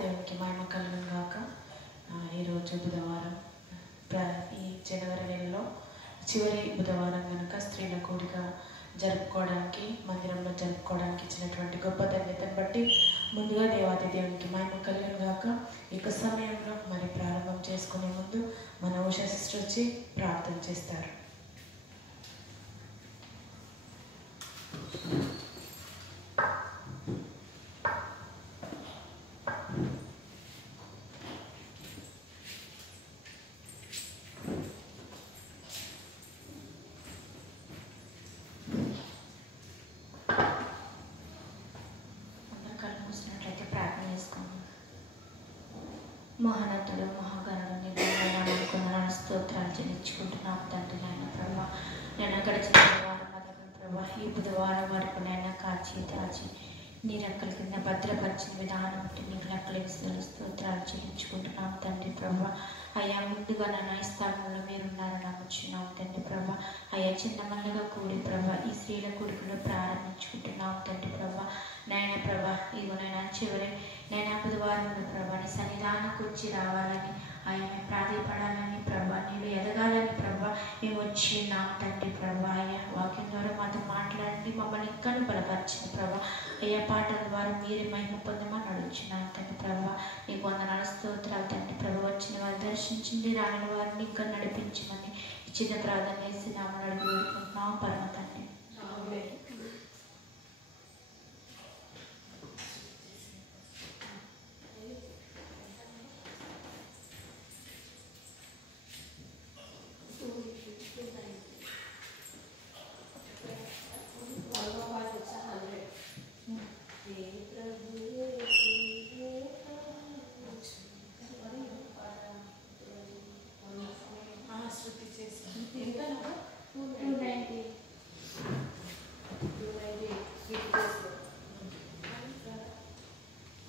దేవునికి మహిమ కలుగును గాక. ఈరోజు బుధవారం, ఈ జనవరి నెలలో చివరి బుధవారం కనుక స్త్రీల కూడిక జరుపుకోవడానికి, మందిరంలో జరుపుకోవడానికి ఇచ్చినటువంటి గొప్ప ధన్యతను బట్టి ముందుగా దేవాది దేవునికి మహిమ కలుగును గాక. ఇక సమయంలో మరి ప్రారంభం చేసుకునే ముందు మన ఉషా సిస్టర్ వచ్చి ప్రార్థన చేస్తారు. మహోన్నతుడు మహాగణుడు నిర్మలమైన స్తోత్రాలు చెల్లించుకుంటున్నాము తండ్రి. నాయన ప్రభా, నేను గడిచిన బుధవారం మొదలు ప్రభా ఈ బుధవారం వరకు నైనా కాచి దాచి నీ రెక్కల కింద భద్రపరిచిన విధానం బట్టి నీకు లెక్కలకి స్తోత్రాలు చెల్లించుకుంటున్నాము తండ్రి ప్రభా. అయ్యా, ముందుగా నన్ను ఈ స్థలంలో మీరున్నారని నమ్ముచున్నాము తండ్రి ప్రభా. అయ్యా, చిన్నమల్లగా కూడి ప్రభా ఈ స్త్రీల కూడికలో ప్రారంభించుకుంటున్నాము తండ్రి ప్రభా. నాయన ప్రభా, ఇగో నైనా చివరి నైనా బుధవారంలో ప్రభా నీ సన్నిధానం వచ్చి రావాలని, ఆయన ప్రాధాయపడాలని ప్రభా, నీవు ఎదగాలని ప్రభా మేము వచ్చి ఉన్నాము తండ్రి ప్రభా. అయ్యా, వాక్యం ద్వారా మాతో మాట్లాడండి, మమ్మల్ని ఇంకా బలపరిచిన ప్రభా. అయ్యా, పాటల ద్వారా మీరే మహిమ పొందమని అడుగుచున్నాను తండ్రి ప్రభా. నీకు వందనాలు స్తోత్రాలు తండ్రి ప్రభా. వచ్చిన వారు దర్శించింది, రాని వారిని ఇంకా నడిపించమని ఇచ్చిన ప్రార్థన వేసి నామని అడిగి వేడుకుంటున్నాము పరమ తండ్రి.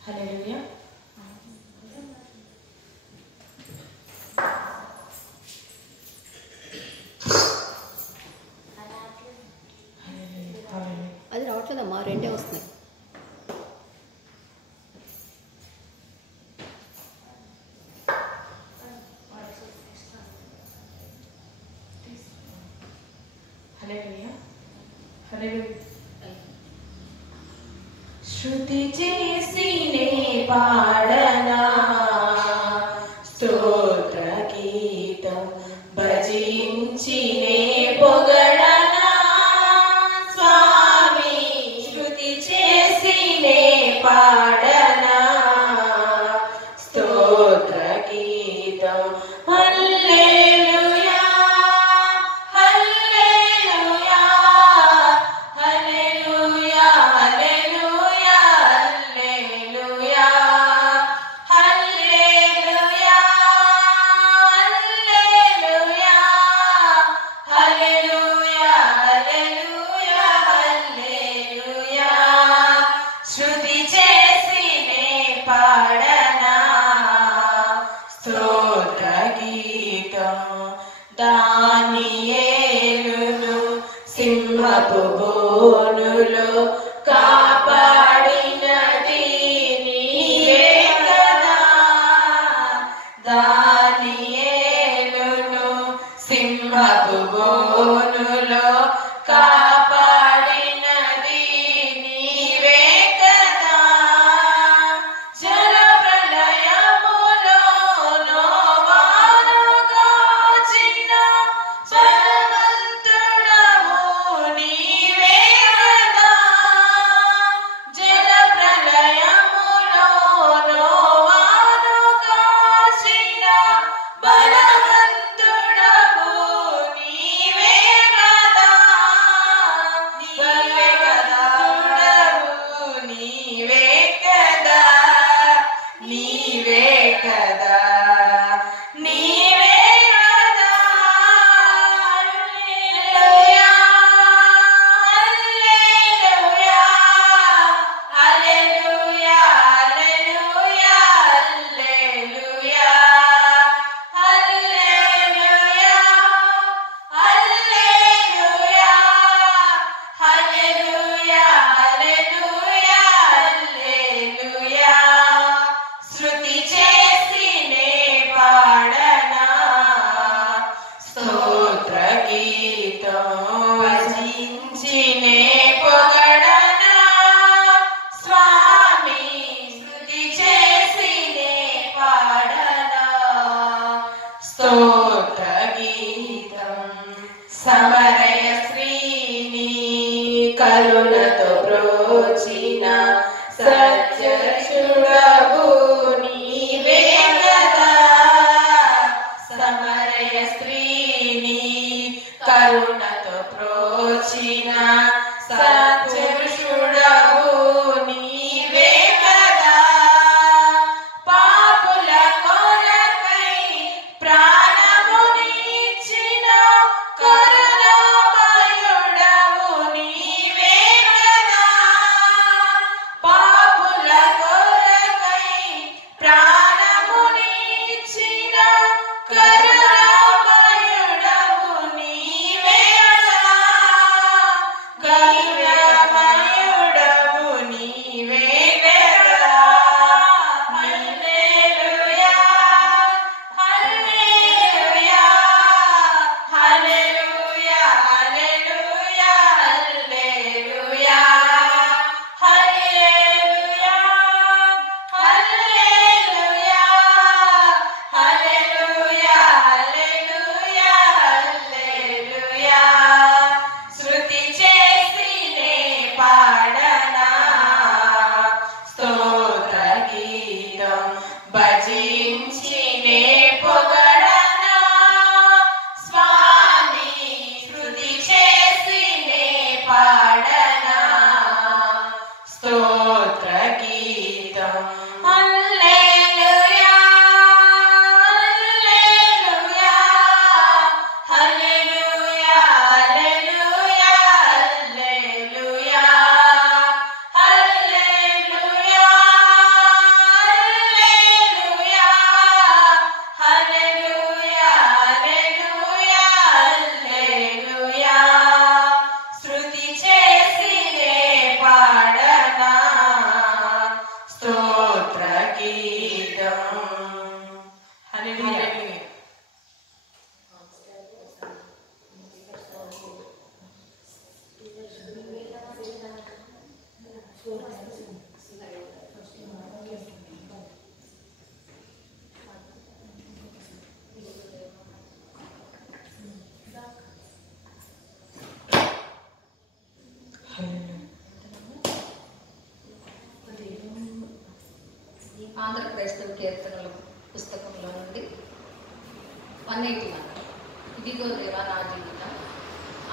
హల్లెలూయా. అది రావట్లేదమ్మా, రెండే వస్తున్నాయి. హల్లెలూయా. హల్లెలూయా. శృతి చేసినే పాడనా స్తోత్ర గీతం, భజించినే పొగడనా స్వామి. శృతి చేసినే పాడనా స్తోత్ర గీతం. హల్లెలూయా, హల్లెలూయా, హల్లెలూయా, హల్లెలూయా, హల్లెలూయా, హల్లెలూయా, హల్లెలూయా, హల్లెలూయా, హల్లెలూయా, హల్లెలూయా. శృతి చేసినే పాడనా స్తోత్ర గీతం. దానియేలును సింహపు బోనులో కాపాడినది నీవే కదా. దానియేలును సింహపు బోనులో కాపాడినది నీవే కదా. జల ప్రళయములో నోవాను కాచిన బలవంతుడవు నీవే కదా. జల ప్రళయములో నోవాను కాచిన బలవంతుడవు నీవే కరుణతో బ్రోచిన సత్యశుడవు నీవే కదా. సమరయ స్త్రీని కరుణతో బ్రోచిన సత్యశుడవు నీవే కదా. పాపుల కొరకై ప్రాణమునిచ్చిన కరుణామయుడవు నీవే కదా. పాపుల కొరకై ప్రాణమునిచ్చిన కరుణామయుడవు నీవే కదా. కరుణామయుడవు నీవే కదా. హల్లెలూయా హల్లెలూయా హల్లెలూయా హల్లెలూయా హల్లెలూయా హల్లెలూయా హల్లెలూయా హల్లెలూయా హల్లెలూయా హల్లెలూయా. శృతి చేసినే పాడనా స్తోత్ర గీతం భజించినే పొగడనా. స్వామి శృతి చేసినే పాడనా స్తోత్ర గీతం. హల్లెలూయా హల్లెలూయా హల్లెలూయా హల్లెలూయా హల్లెలూయా హల్లెలూయా హల్లెలూయా హల్లెలూయా హల్లెలూయా. శృతి చేసినే పాడనా స్తోత్ర గీతం. హల్లెలూయా. ఆంధ్ర క్రైస్తవ కీర్తనల పుస్తకంలో నుండి 181 ఇదిగో దేవా నా జీవితం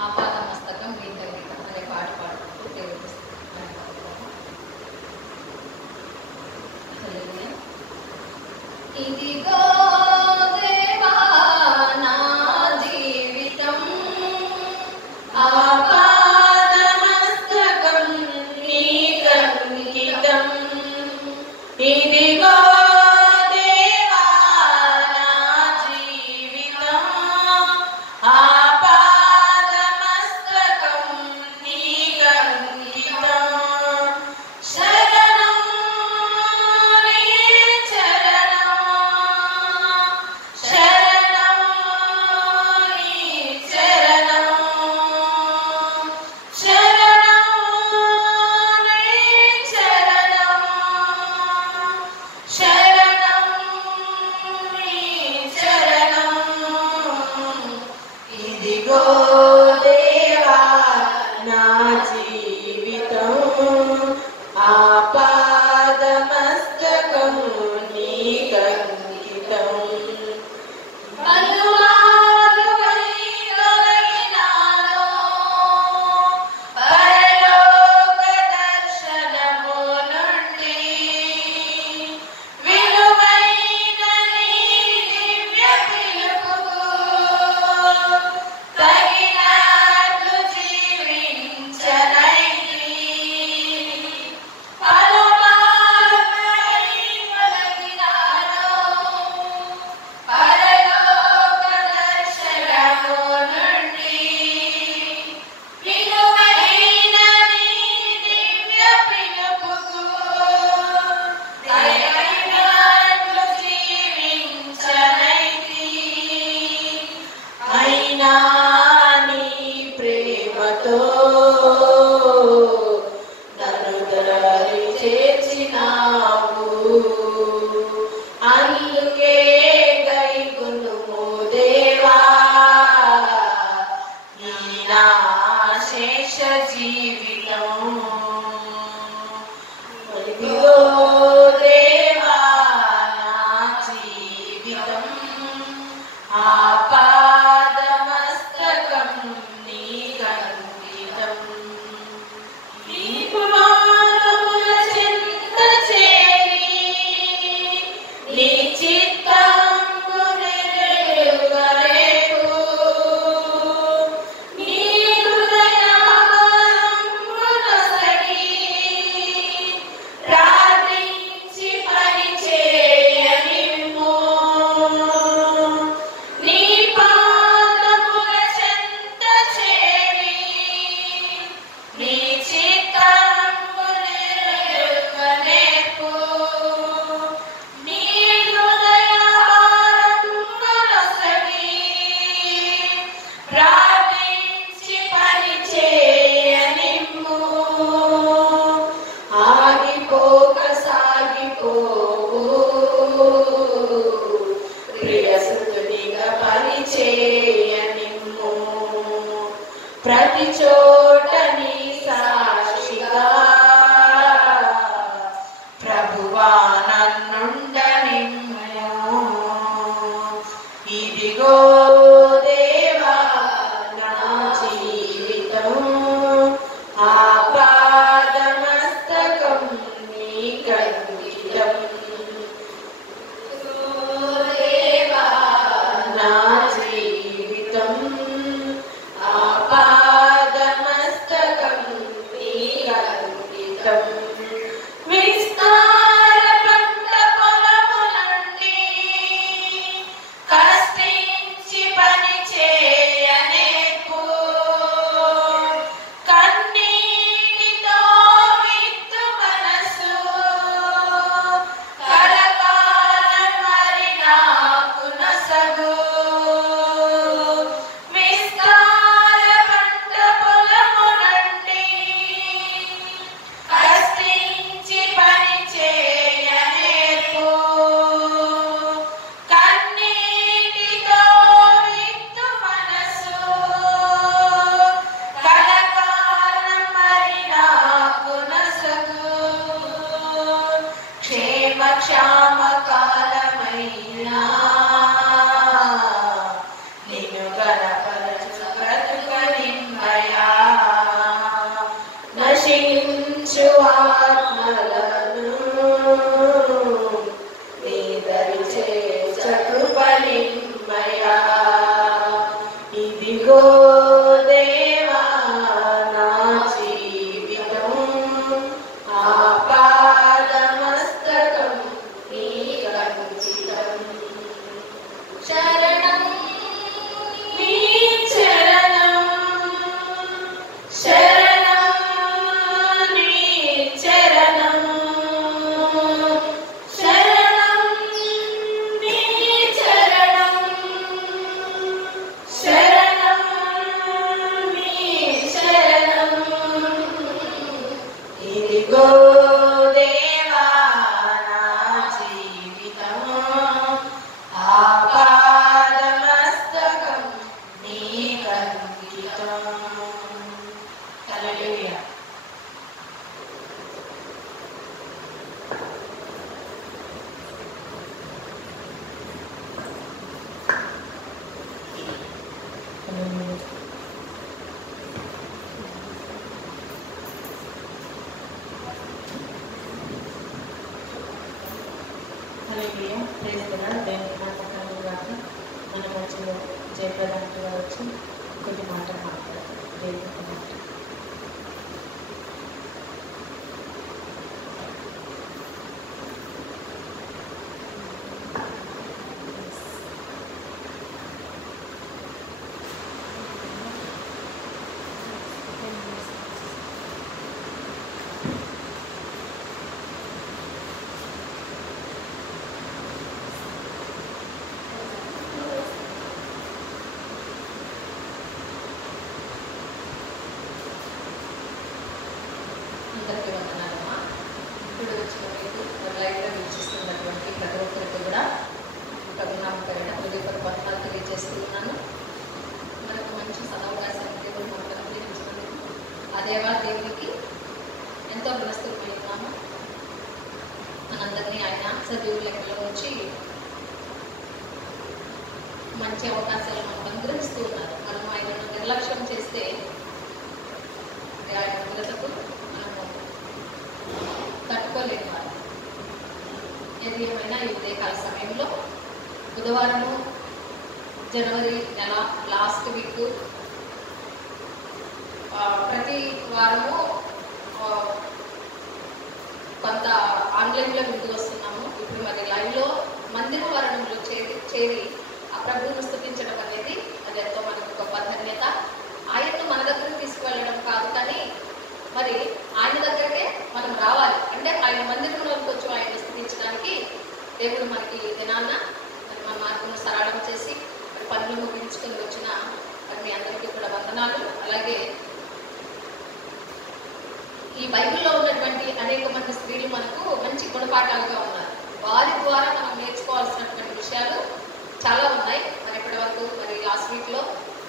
ఆపాదమస్తకం నీ సంగీతం అనే పాట పాడుకుంటూ దేవుడి పుస్తకం ఇదిగో దేవా నా జీవితం ఆపాదమస్తకం నీకంకితం. ఇదిగో దేవా నా జీవితం ఆపాదమస్తకం నీకంకితం. శరణం నీ చరణం శరణం నీ చరణం శరణం నీ చరణం శరణం నీ చరణం. ఇదిగో దేవా నా జీవితం ఆపాదమస్తకం నీకంకితం. పలుమారువై తొలగినాను పరలోక దర్శనము నుండి. విలువైన నీ దివ్య పిలుపుకు తగినట్లు జీవించనైతి. పలుమారువై తొలగినాను పరలోక దర్శనము నుండి. విలువైన నీ దివ్య పిలుపుకు తగినట్లు జీవించనైతి. అయినా నీ ప్రేమతో నన్ను దరి చేర్చినావు. అందుకే గైకొనుము దేవా నీ నా శేష జీవితం. నీ చిత్తము నెరవేరుగారేపు నీ హృదయమునొసగి ప్రార్థించి పని చేయనిమ్ము నీ పాదముల చెంత చేరి నీ చిత్తము నెరవేరుగారేపు నీ హృదయమునొసగి ప్రార్థించి పని చేయనిమ్ము ఆగిపోక సాగిపోవు ప్రియసుతునిగా పని చేయనిమ్ము ప్రతి చోట నీ సాక్షిగా ప్రభువా నన్నుండనిమ్ము ఇదిగో దేవా నా జీవితం ఆపాదమస్తకం నీకంకితం దేవా నా జీవితం ఆపాదమస్తకం నీకంకితం విస్తార పంట పొలములండి కష్టించి పని చేయనేర్పు కన్నీటితో విత్తు మనసు కలకాలం మరి నాకు నసగు విస్తార పంట పొలములండి కష్టించి పని చేయనేర్పు కన్నీటితో విత్తు మనసు కలకాలం మరి నాకు నసగు క్షేమ క్షామ కాలమైనా నిన్ను గణపరచు బ్రతుకనిమ్మయా నశించు ఆత్మలను నీ దరి చేర్చకు పనిమ్మయా ఇదిగో దేవా నా జీవితం ఆపాదమస్తకం నీకంకితం శరణం నీ చరణం శరణం నీ చరణం శరణం నీ చరణం శరణం నీ శరణం ఇదిగో దేవా నా జీవితం ఆపాదమస్తకం నీకంకితం హల్లెలూయా హల్లెలూయా ప్రైజ్ ది లార్డ్ దేవుని నామములో గాక మన మధ్యలో జయప్రదాన్ గారు వచ్చి కొన్ని మాటలు మాట్లాడతారు దేవుని మాట అందరికీ వందనాలమ్మా. ఇప్పుడు వచ్చిన మీకు లైవ్లో వీక్షిస్తున్నటువంటి ప్రతి ఒక్కరికి కూడా ప్రభునామకరణ హృదయపూర్వక వందనాలు తెలియజేస్తున్నాను. మనకు మంచి సదవకాశాన్ని దేవుడు మనకు అనుగ్రహించినందుకు ఆ దేవాదేవునికి ఎంతో పునస్తులమై ఉన్నాము. మనందరినీ ఆయన సజీవ లెక్కలో ఉంచి మంచి అవకాశాలు మనకు అనుగ్రహిస్తూ ఉన్నారు. మనం ఆయనను నిర్లక్ష్యం చేస్తే ఆయన ఉగ్రతకు మనము తట్టుకోలేము. ప్రియమైన ఈ ఉదయకాల సమయంలో బుధవారము జనవరి నెల లాస్ట్ వీక్ ప్రతి వారము కొంత ఆన్లైన్లో ముందుకు వస్తున్నాము. ఇప్పుడు మరి లైవ్లో మందిర వర్ణంలో చేరి ఆ ప్రభువును స్తుతించడం అనేది అది ఎంతో మనకు గొప్ప ధన్యత. ఆయన్ను మన దగ్గరకు తీసుకువెళ్ళడం కాదు, కానీ మరి ఆయన దగ్గరకే మనం రావాలి. అంటే ఆయన మందిరంలోకి వచ్చి ఆయన స్తుతించడానికి దేవుడు మనకి దినాన్న మరి మన మార్గం సరళం చేసి మరి పనులు ముగించుకొని వచ్చిన మరి మీ అందరికీ కూడా వందనాలు. అలాగే ఈ బైబిల్లో ఉన్నటువంటి అనేక మంది స్త్రీలు మనకు మంచి గుణపాఠాలుగా ఉన్నారు. వారి ద్వారా మనం నేర్చుకోవాల్సినటువంటి విషయాలు చాలా ఉన్నాయి. మరి ఇప్పటి వరకు మరి లాస్ట్ వీక్లో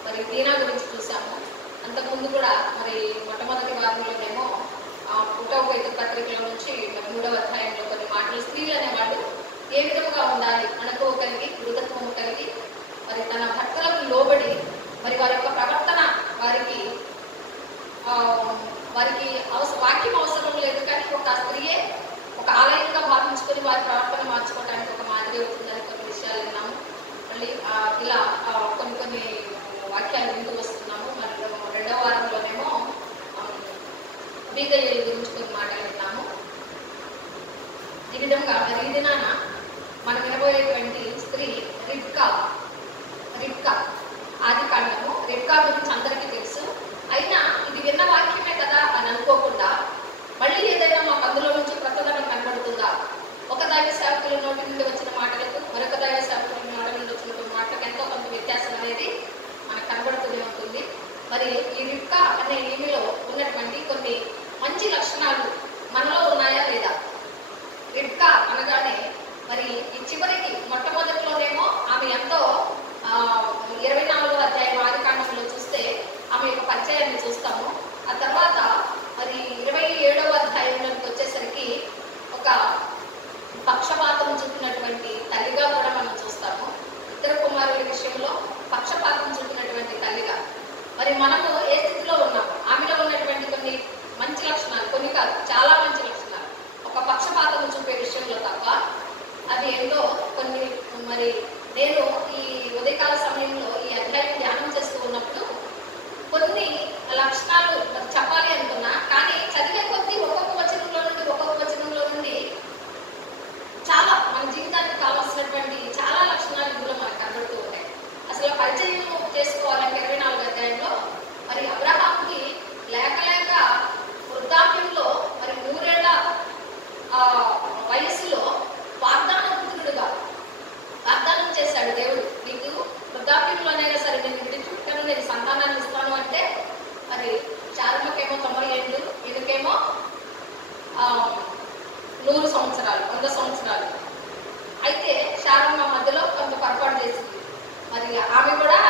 మరి దీనా గురించి చూసాము. అంతకుముందు కూడా మరి మొట్టమొదటి వారంలోనేమో పుట్టోపేత పత్రికల నుంచి మరి 3వ అధ్యాయంలో కొన్ని మాటలు స్త్రీలు అనేవాళ్ళు ఏ విధముగా ఉండాలి, అనుకోగలిగి మృదత్వము కలిగి మరి తన భర్తలకు లోబడి మరి వారి యొక్క ప్రవర్తన వారికి వాక్యం అవసరం లేదు, కానీ ఒక స్త్రీయే ఒక ఆలయంగా భావించుకొని వారి ప్రవర్తన మార్చుకోవడానికి ఒక మాదిరి అవుతుందని కొన్ని విషయాలు విన్నాము. మళ్ళీ ఇలా కొన్ని వాక్యాలు ముందుకు వస్తున్నాము. మరి 2వ వారంలోనేమో అబీగయీలు గురించి కొన్ని మాటలు విన్నాము. ఈ విధంగా మరి ఈ దినాన మనం వినబోయేటువంటి స్త్రీ రిబ్కా. ఆది కాండము రిబ్కా గురించి అందరికీ తెలుసు. అయినా ఇది విన్న వాక్యమే కదా అని అనుకోకుండా మళ్ళీ ఏదైనా మాకు అందులో నుంచి ప్రతిదనం కనబడుతుందా, ఒక దైవ సేవకుల నోటి నుండి వచ్చిన మాటలకు మరొక దైవ సేవకుల నోటి నుండి వచ్చిన మాటలకు ఎంతో కొంత వ్యత్యాసం అనేది మనకు కనబడుతూనే ఉంటుంది. మరి ఈ రిబ్కా అనే ఈమెలో ఉన్నటువంటి కొన్ని మంచి లక్షణాలు మనలో ఉన్నాయా లేదా? రిబ్కా అనగానే మరి ఈ చివరికి మొట్టమొదటిలోనేమో ఆమె ఎంతో 24వ అధ్యాయం ఆది కాండంలో చూస్తే ఆమె యొక్క పరిచయాన్ని చూస్తాము. ఆ తర్వాత మరి 27వ అధ్యాయంలోకి వచ్చేసరికి ఒక పక్షపాతం చూపినటువంటి తల్లిగా కూడా మనం చూస్తాము. ఇద్దరు కుమారుల విషయంలో పక్షపాతం చూపినటువంటి తల్లిగా మరి మనము ఏ స్థితిలో ఉన్నాము? ఆమెలో ఉన్నటువంటి కొన్ని మంచి లక్షణాలు, కొన్ని కాదు చాలా మంచి లక్షణాలు, ఒక పక్షపాతం చూపే విషయంలో తప్ప అది ఏందో కొన్ని మరి నేను ఈ ఉదయకాల సమయంలో ఈ అధ్యాయం ధ్యానం చేస్తూ ఉన్నప్పుడు కొన్ని లక్షణాలు చెప్పాలి అనుకున్నా, కానీ చదివే కొద్దీ ఒక్కొక్క వచనంలో నుండి చాలా మన జీవితానికి కావాల్సినటువంటి చాలా లక్షణాలు ఇందులో మనకు కనబడుతూ ఉంటాయి. అసలు పరిచయం చేసుకోవాలంటే 24వ అధ్యాయంలో మరి అబ్రహాముకి లేక వృద్ధాప్యంలో మరి 100 ఏళ్ల వయసులో పుత్రుడుగా వాగ్దానం చేశాడు దేవుడు. నీకు వృద్ధాప్యంలోనైనా సరే నేను విడిచిపెట్టాను, నేను సంతానాన్ని ఇస్తాను అంటే మరి శారమ్మకేమో 90 ఏళ్ళు, ఈయనకేమో 100 సంవత్సరాలు, 100 సంవత్సరాలు. అయితే శారమ్మ మధ్యలో కొంత పొరపాటు చేసింది. మరి ఆమె కూడా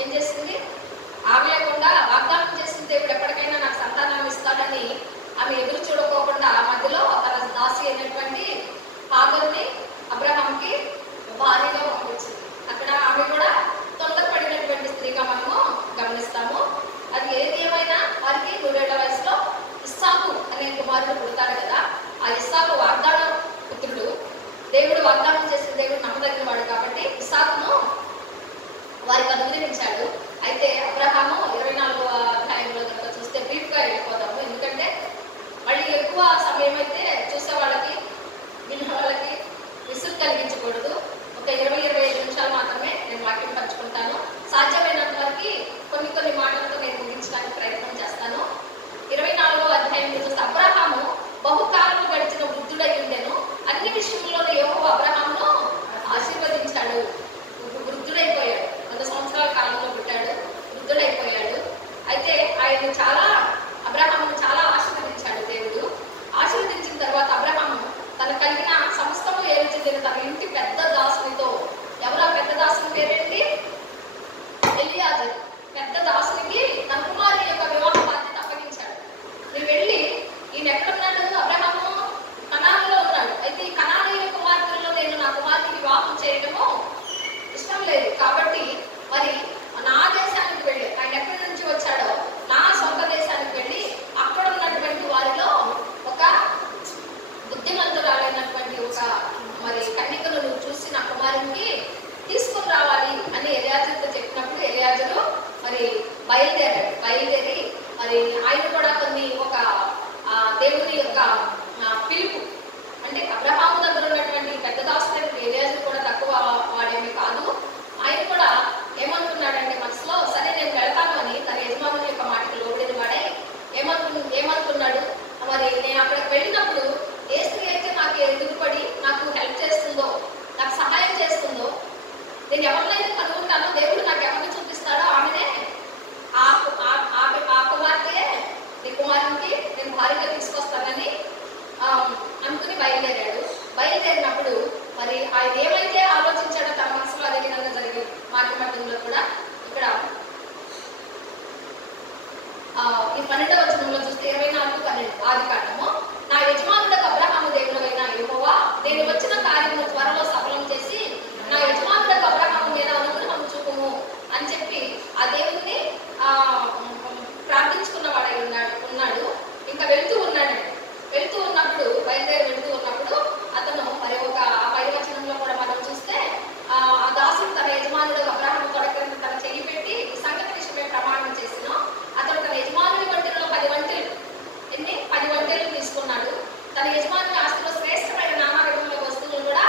ఏం చేసింది? ఆమె లేకుండా వాగ్దానం చేసిన దేవుడు ఎప్పటికైనా నాకు సంతానాన్ని ఇస్తాడని ఆమె ఎదురు చూడకోకుండా మధ్యలో తన దాసి అయినటువంటి హాగరుని అబ్రహాంకి భార్యగా పంపించింది. అక్కడ ఆమె కూడా తొందరపడినటువంటి స్త్రీగా మనము గమనిస్తాము. అది ఏది ఏమైనా వారికి 100 ఏళ్ల వయసులో ఇస్సాకు అనే కుమారుడు పుడతాడు కదా. ఆ ఇస్సాకు వాగ్దాన పుత్రుడు. దేవుడు వాగ్దానం చేసిన దేవుడు నమ్మదగిన వాడు కాబట్టి ఇస్సాకును వారికి అనుగ్రహించాడు. అయితే అబ్రహాము 24వ అధ్యాయంలో కనుక చూస్తే బ్రీఫ్గా వెళ్ళిపోతాము, ఎందుకంటే మళ్ళీ ఎక్కువ సమయం అయితే చూసే వాళ్ళకి వినే వాళ్ళకి విసుగు కలిగించకూడదు. ఒక 20-25 నిమిషాలు మాత్రమే నేను వాక్యం పంచుకుంటాను. సాధ్యమైనంత వరకు కొన్ని మాటలతో నేను ముగించడానికి ప్రయత్నం చేస్తాను. 24వ అధ్యాయంలో చూస్తే అబ్రహాము బహుకాలం గడిచిన వృద్ధుడై ఉండెను, అన్ని విషయంలోనూ యెహోవా అబ్రహామును ఆశీర్వదించాడు. వృద్ధుడైపోయాడు, 100 సంవత్సరాల కాలంలో పుట్టాడు, వృద్ధుడైపోయాడు. అయితే ఆయన అబ్రహామును చాలా ఆశీర్వదించాడు దేవుడు. ఆశీర్వదించిన తర్వాత అబ్రహాము తన కలిగిన సమస్తము ఏమి చెందిన తన ఇంటి పెద్ద దాసునితో కుమారునికి తీసుకుని రావాలి అని ఎలియాజరుతో చెప్పినప్పుడు ఎలియాజరు మరి బయలుదేరి మరి ఆయన కూడా కొన్ని ఒక దేవుని యొక్క పిలుపు, అంటే అబ్రహాము దగ్గర ఉన్నటువంటి పెద్ద దాసుడు ఎలియాజరు కూడా తక్కువ వాడేమి కాదు. ఆయన కూడా ఏమనుకున్నాడంటే మనసులో, సరే నేను వెళ్తాను అని తన యజమానుల యొక్క మాటకి లోబడిన వాడే ఏమనుకున్నాడు, మరి నేను అక్కడికి వెళ్ళినప్పుడు ఏ స్త్రీ అయితే నాకు ఎదురుపడి నాకు హెల్ప్ చేస్తుందో, నాకు సహాయం చేస్తుందో, నేను ఎవరినైతే కనుగొంటానో దేవుడు నాకు ఎవరిని చూపిస్తాడో ఆమెనే ఆ కుమార్తె నీ కుమారునికి నేను భారీగా తీసుకొస్తానని అనుకుని బయలుదేరినప్పుడు మరి ఆయన ఏమైతే ఆలోచించాడో తన మనసులో అదే విధంగా జరిగింది. మార్గమధ్యంలో కూడా ఇక్కడ ఈ 12వ వచనంలో చూస్తే 24:12 ఆదికాండము, నా యజమానులకు అబ్రహాము దేవుడైన యెహోవా నేను వచ్చిన కార్యము త్వరలో సఫలం చేసి నా యజమానులకు అబ్రహాము మీద అనుగ్రహం చూపుము అని చెప్పి ఆ దేవుణ్ణి ప్రార్థించుకున్నవాడై ఉన్నాడు. ఇంకా వెళ్తూ ఉన్నప్పుడు బయలుదేరి వెళ్తూ ఉన్నప్పుడు అతను మరి ఒక పైవచనంలో కూడా మనం చూస్తే ఆ దాసుడు తన యజమానుడు అబ్రహాము కొడుకుని తన చెయ్యి పెట్టి ఈ సంగతి విషయమే ప్రమాణం చేసిన అతడు తన యజమానుడి వంటెలలో 10 వంటెలు తీసుకున్నాడు. తన యజమానుడి ఆస్తిలో శ్రేష్టమైన నానా రకముల వస్తువులు కూడా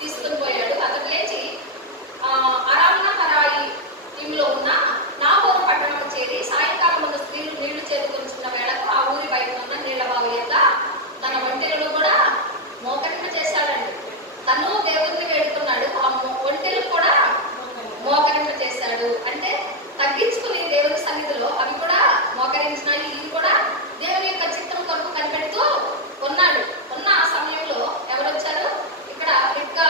తీసుకుని పోయాడు. అతను లేచి అరామ్నహరాయి టీంలో ఉన్న నాహోరు పట్టణం చేరి సాయంకాలం ఉన్న స్త్రీలు నీళ్లు చేరుకొంచుకున్న వేళకు ఆ ఊరి బయట ఉన్న నీళ్ల బావి యొక్క తన వంటెలను కూడా మోకరింప చేశాడండి. తను దేవుడిని వేడుకున్నాడు, ఆ వంటెలు కూడా మోకరింప చేశాడు. అంటే తగ్గించుకుని దేవుని సన్నిధిలో అవి కూడా మోకరించినాయి. ఇవి కూడా దేవుని యొక్క చిత్తం కొరకు కనిపెడుతూ ఉన్నాడు. ఉన్న ఆ సమయంలో ఎవరు వచ్చారు, ఇక్కడ రిబ్కా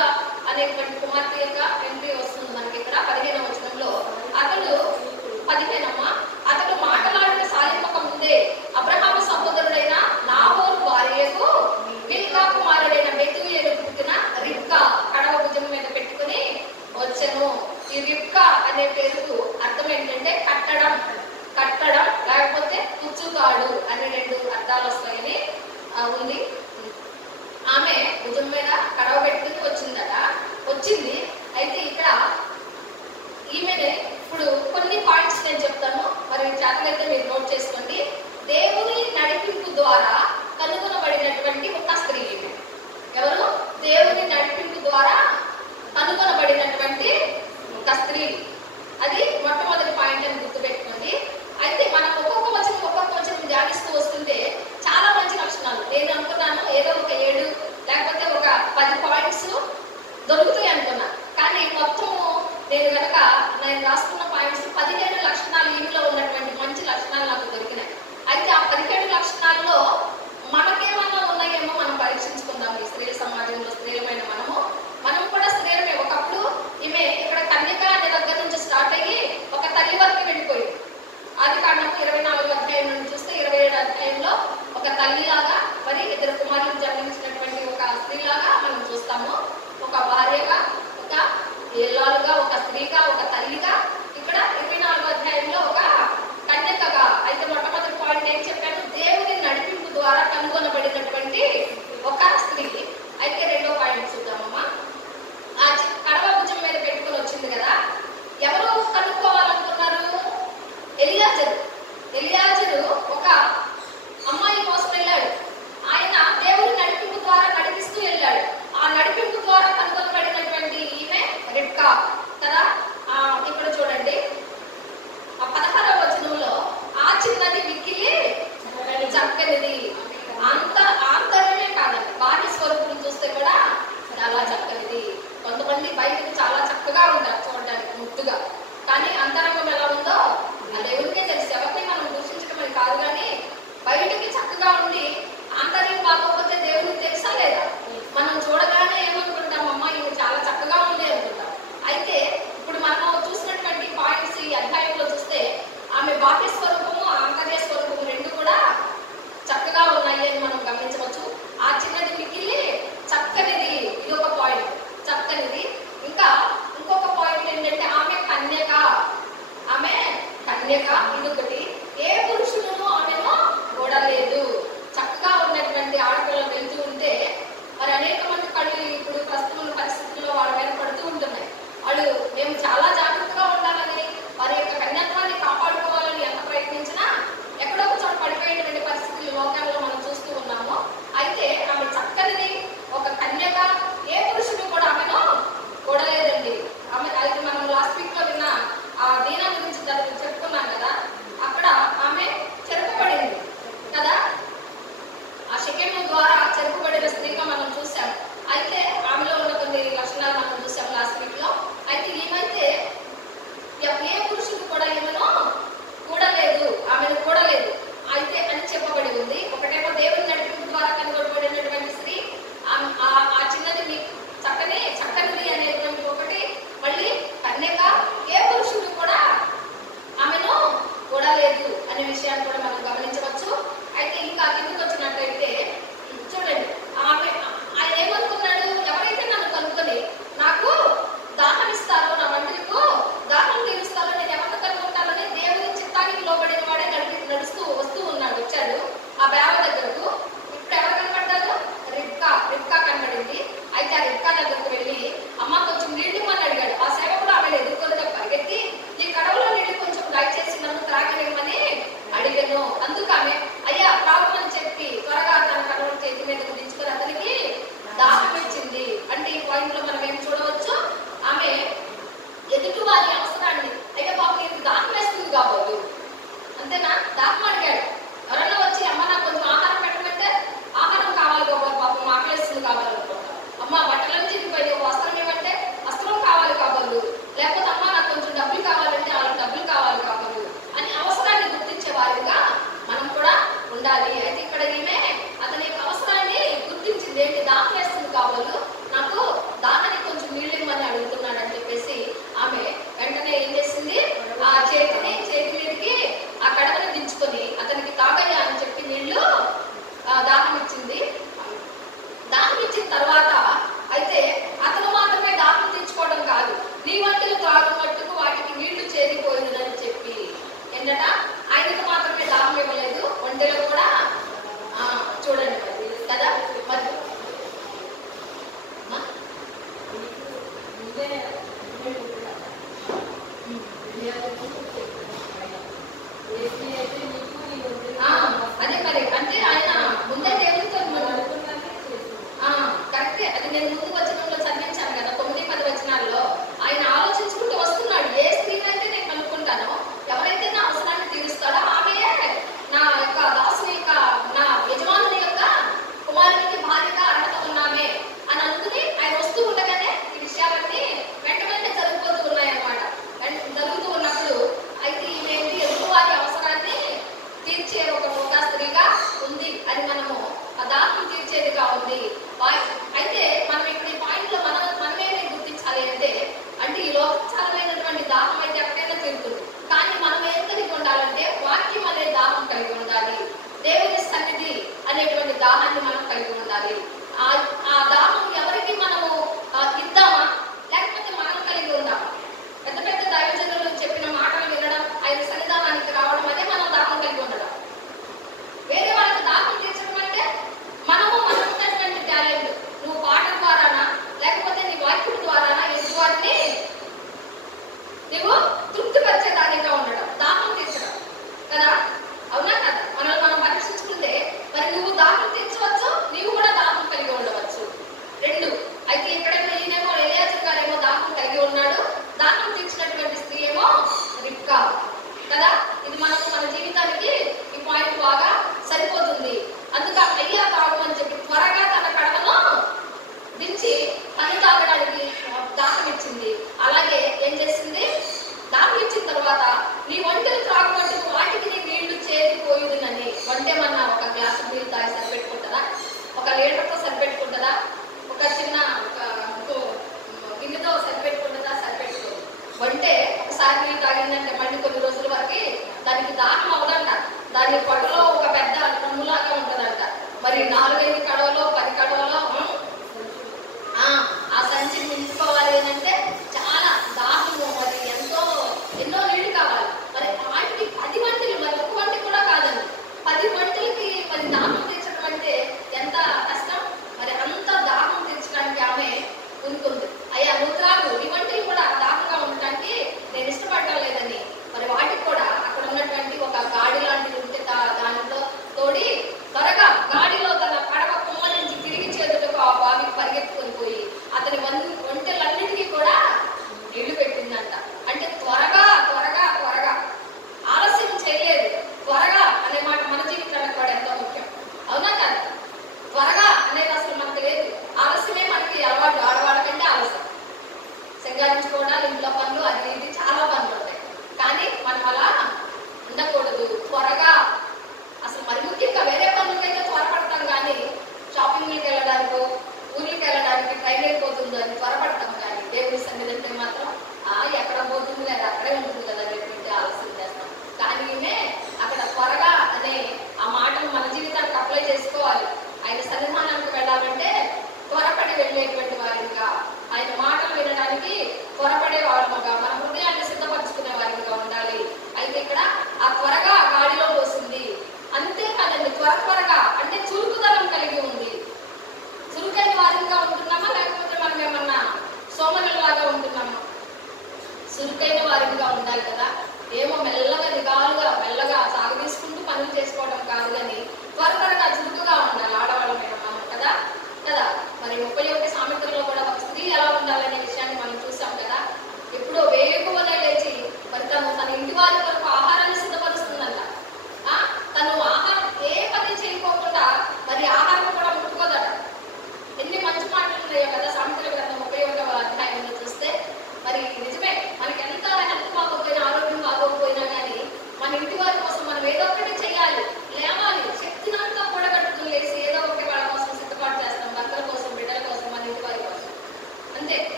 అనేటువంటి కుమార్తె యొక్క ఎంట్రీ వస్తుంది మనకి. ఇక్కడ 15వ వచనంలో అతడు మాటలాడిన సాలింపక ముందే అబ్రహాము సహోదరుడైన నాహోరు భార్యకు మిల్కా కుమారుడైన బెతూయేలు పుట్టిన రిబ్కా కడవ భుజం మీద పెట్టుకుని వచ్చెను. ఈ రిబ్కా అనే పేరుకు అర్థం ఏంటంటే కట్టడం లేకపోతే పుచ్చుతాడు అనే 2 అర్థాలు వస్తాయని ఉంది. ఆమె భుజం మీద కడవ పెట్టుకుని వచ్చింది. అయితే ఇక్కడ ఈమెనే ఇప్పుడు కొన్ని పాయింట్స్ నేను చెప్తాను, మరి చేతనైతే మీరు నోట్ చేసుకోండి. దేవుని నడిపింపు ద్వారా కనుగొనబడినటువంటి ఒక స్త్రీ. ఎవరు? దేవుని నడిపింపు ద్వారా కనుగొనబడినటువంటి ఒక స్త్రీ. అది మొట్టమొదటి పాయింట్ అని గుర్తుపెట్టుకోండి. అయితే మనం ఒక్కొక్క వచనం ధ్యానిస్తూ వస్తుంటే చాలా మంచి లక్షణాలు నేను అనుకున్నాను, ఏదో ఒక 7 లేకపోతే ఒక 10 పాయింట్స్ దొరుకుతాయి అనుకున్నా. కానీ మొత్తము నేను రాసుకున్న పాయింట్స్ 17 లక్షణాలు ఇంట్లో ఉన్నటువంటి మంచి లక్షణాలు నాకు దొరికినాయి. అయితే ఆ 17 లక్షణాల్లో మనకేమన్నా ఉన్నాయేమో మనం పరీక్షించుకుందాం. ఈ స్త్రీల సమాజంలో స్త్రీలమైన మనం కూడా స్త్రీలమే. ఒకప్పుడు ఈమె ఇక్కడ కన్యక అనే దగ్గర నుంచి స్టార్ట్ అయ్యి ఒక తల్లి వరకు వెళ్ళిపోయింది. ఆదికాండము 24వ అధ్యాయం నుండి చూస్తే 27వ అధ్యాయంలో ఒక తల్లిలాగా, మరి 2 కుమారులకు జన్మించినటువంటి ఒక స్త్రీలాగా మనం చూస్తాము. ఒక భార్యగా, ఒక ఇల్లాలుగా, ఒక స్త్రీగా, ఒక తల్లిగా, ఇక్కడ 24వ అధ్యాయంలో ఒక కన్యకగా. అయితే మొట్టమొదటి పాయింట్ ఏం చెప్పాను, దేవుని నడిపింపు ద్వారా కనుగొనబడినటువంటి ఒక స్త్రీ. అయితే 2వ పాయింట్ చూద్దామమ్మా. ఆ కడవ భుజం మీద పెట్టుకుని వచ్చింది కదా, ఎవరు కనుక్కోవాలనుకున్నారు? ఎలియాజరు ఒక అమ్మాయి కోసం వెళ్ళాడు. ఆయన దేవుని నడిపింపు ద్వారా నడిపిస్తూ వెళ్ళాడు. ఆ నడిపింపు ద్వారా కనుగొనబడినటువంటి ఈమె రిబ్కా కదా. ఇక్కడ చూడండి, ఆ 16వ వచనంలో ఆ చిన్నది మిక్కిలి చక్కనిది. ఆంతర్యమే కాదండి, బాహ్య స్వరూపం చూస్తే కూడా చాలా చక్కనిది. కొంతమంది బయటకు చాలా చక్కగా ఉంటారు చూడడానికి ముద్దుగా, కానీ అంతరంగం ఎలా ఉందో దేవునికే తెలుసు. ఎవరిని మనం దూషించడం అని కాదు, కానీ బయటికి చక్కగా ఉండి ఆంతర్యం బాగోకపోతే దేవునికి తెలుసా లేదా? మనం చూడగానే ఏమనుకుంటాం, అమ్మ ఇవి చాలా చక్కగా ఉంది అనుకుంటాం. అయితే చక్కని చక్కనిది అనేటువంటి ఒకటి, మళ్ళీ కన్యక ఏ పురుషుడు కూడా ఆమెను చూడలేదు అనే విషయాన్ని కూడా మనం గమనించవచ్చు. అయితే ఇంకా కిందకు వచ్చినట్లయితే చూడండి, ఆయన ఏమనుకున్నాడు, ఎవరైతే నన్ను కనుక్కొని నాకు దాహం ఇస్తారో, నా వంటలకు దాహం తీరుస్తారో, నేను ఎవరిని కనుక్కుంటానని దేవుని చిత్తానికి లోబడిన వాడే నడుస్తూ వస్తూ ఉన్నాడు. వచ్చాడు ఆ బేవ దగ్గరకు. ఇప్పుడు ఎవరు కనపడ్డారు? రిబ్కా కనబడింది. అయితే ఆ రిబ్కా దగ్గరకు వెళ్ళి అమ్మ కొంచెం నీళ్లు అని అడిగాడు. ఆ సేవకుడు ఆమెను ఎదుర్కొని పరిగెత్తి ఈ కడవలో నీళ్లు కొంచెం దయచేసి నన్ను త్రాగలేమని అడిగాను. అందుకు ఆమె అయ్యా త్రాగమని చెప్పి త్వరగా తన కడవల చేతి మీదకు దించుకొని అతనికి దాహం ఇచ్చింది. అంటే ఈ పాయింట్ లో మనం ఏం చూడవచ్చు, ఆమె ఎదుటి వారి అవసరాన్ని, అయితే బాబు నీకు దాహం వేస్తుంది కాబోదు, అంతేనా, దాహం అడిగాడు. ఎవరన్నా వచ్చి అమ్మ నాకు కొంచెం ఆహారం పెట్టమంటే ఆహారం కావాలి కాబోదు, పాపం ఆకలిస్తుంది కావాలనుకుంటా. అమ్మ బట్టలను చిరిగిపోయి వస్త్రం ఏమంటే వస్త్రం కావాలి కాబోదు, లేకపోతే అమ్మ నాకు కొంచెం డబ్బులు కావాలంటే వాళ్ళకి డబ్బులు కావాలి కాబోదు అని అవసరాన్ని గుర్తించే వారిగా మనం కూడా ఉండాలి. అయితే ఇక్కడ ఈమె అతని యొక్క అవసరాన్ని గుర్తించింది. ఏంటి, దాహం వేస్తుంది కాబోదు, నాకు దాహానికి కొంచెం నీళ్ళు ఇవ్వమని అడుగుతున్నాడు అని చెప్పేసి ఆమె వెంటనే ఏం చేసింది, ఆ చేతి మీదకి ఆ కడవని దించుకొని అతనికి తాగయ్యా అని చెప్పి నీళ్లు దాహం ఇచ్చింది. దాహం ఇచ్చిన తర్వాత అయితే అతను మాత్రమే దాహం తీర్చుకోవడం కాదు, నీ వంటలు త్రాగుమట్టుకు వాటికి నీళ్లు చేరిపోయిందని చెప్పి ఏంటట, ఆయనకు మాత్రమే దాహం ఇవ్వలేదు, వంటలో కూడా చూడండి కదా. మరి అదే మరి అంటే ఆయన ముందే దేవుడితో కరెక్టే. అది నేను ముందు వచనంలో చదివించాను కదా, 9-10 వచనాల్లో ఆయన ఆలోచించుకుంటూ వస్తున్నాడు. ఏ స్త్రీనైతే నేను కనుక్కుంటానో, ఎవరైతే నా అవసరాన్ని తీరుస్తాడో ఆమెయే నా యొక్క దాసుని యొక్క, నా యజమానుని యొక్క కుమారునికి భార్యగా అర్హత ఉన్నామే అని అనుకుని ఆయన వస్తూ ఉండగానే ఈ విషయాలన్నీ వెంట జరిగిపోతూ ఉన్నాయన్నమాట. జరుగుతూ ఉన్నప్పుడు అయితే ఈమె ఎదుటి వారి అవసరాన్ని తీర్చే ఒక స్త్రీగా ఉంది అని మనము ఆ దాహం తీర్చేదిగా ఉంది. అయితే మనం ఇక్కడ ఈ పాయింట్ లో మనమేమి గుర్తించాలి అంటే ఈ లోకచారమైనటువంటి దాహం అయితే ఎక్కడైనా తీరుతుంది, కానీ మనం ఏం కలిగి ఉండాలంటే వాక్యం అనే దాహం కలిగి ఉండాలి. దేవుని సన్నిధి అనేటువంటి దాహాన్ని మనం కలిగి ఉండాలి. ఆ దాహం ఎవరికి మనము ఇద్దామా, లేకపోతే మనం కలిగి ఉందామా? పెద్ద పెద్ద దైవజనులు చెప్పిన మాటలు వినడం, ఆయన సన్నిధానానికి రావడం, అదే మనం దాహం కలిగి ఉండడం. వేరే వాళ్ళకి దాహం తీర్చడం అంటే మనకున్నటువంటి టాలెంట్, నువ్వు పాట ద్వారానా లేకపోతే నీ వాక్యం ద్వారానా ఎదుటి వారిని నువ్వు తృప్తిపరిచేదానిగా ఉండడం, దాహం తీర్చడం కదా. అవునా కదా? మనం పరీక్షించుకుంటే మరి నువ్వు దాహం తీర్చవచ్చు, నీవు కూడా దాహం కలిగి ఉండవచ్చు. రెండు. అయితే ఇక్కడేమో ఈయనేమో ఎలియాజరు గారేమో దాహం కలిగి ఉన్నాడు, దాహం తీర్చినటువంటి స్త్రీ ఏమో రిబ్కా కదా. ఇది మన జీవితానికి ఈ పాయింట్ బాగా సరిపోతుంది. అందుకే అయ్యా తాగమని చెప్పి త్వరగా తన కడవను దించి పని తాగడానికి దాహం ఇచ్చింది. అలాగే ఏం చేసింది, దాహం ఇచ్చిన తర్వాత నీ ఒంటెలు త్రాగమంటే వాటికి నీ నీళ్లు చేరిపోయుదునని. వంటేమన్నా ఒక గ్లాసు నీళ్ళు తాగి సరిపెట్టుకుంటుందా? ఒక లీటర్తో సరిపెట్టుకుంటుందా? ఒక చిన్న గిన్నెతో సరిపెట్టుకుంటుందా? సరిపెట్టుకోదు. వంటే ఒకసారి నీళ్ళు తాగిందంటే మళ్ళీ కొన్ని రోజుల వరకు దానికి దాహం అవదంట. దాని పొట్టలో ఒక పెద్ద డ్రమ్ములాగా ఉంటుందంట. మరి 4-5 కడవలో 10 కడవలో ఆ సంచి నింపుకోవాలి అంటే చాలా దాహము, మరి ఎన్నో నీళ్లు కావాలి. మరి వాటికి 10 వంటలు, మరి ఒక వంట కూడా కాదండి, 10 వంటలకి మరి దాహం తీర్చడం అంటే ఎంత కష్టం. మరి అంత దాహం తీర్చడానికి ఆమె ఉనుకుంది. అయ్యా నువ్వు త్రాగు, ఈ వంటలు కూడా దాహంగా ఉండటానికి నేను ఇష్టపడటం లేదని మరి వాటికి కూడా అక్కడ ఉన్నటువంటి ఒక గాడి లాంటిది ఉంటే దానిలో తోడి త్వరగా గాడిలో తన కడవ కుమ్మరించి తిరిగి చేతులకు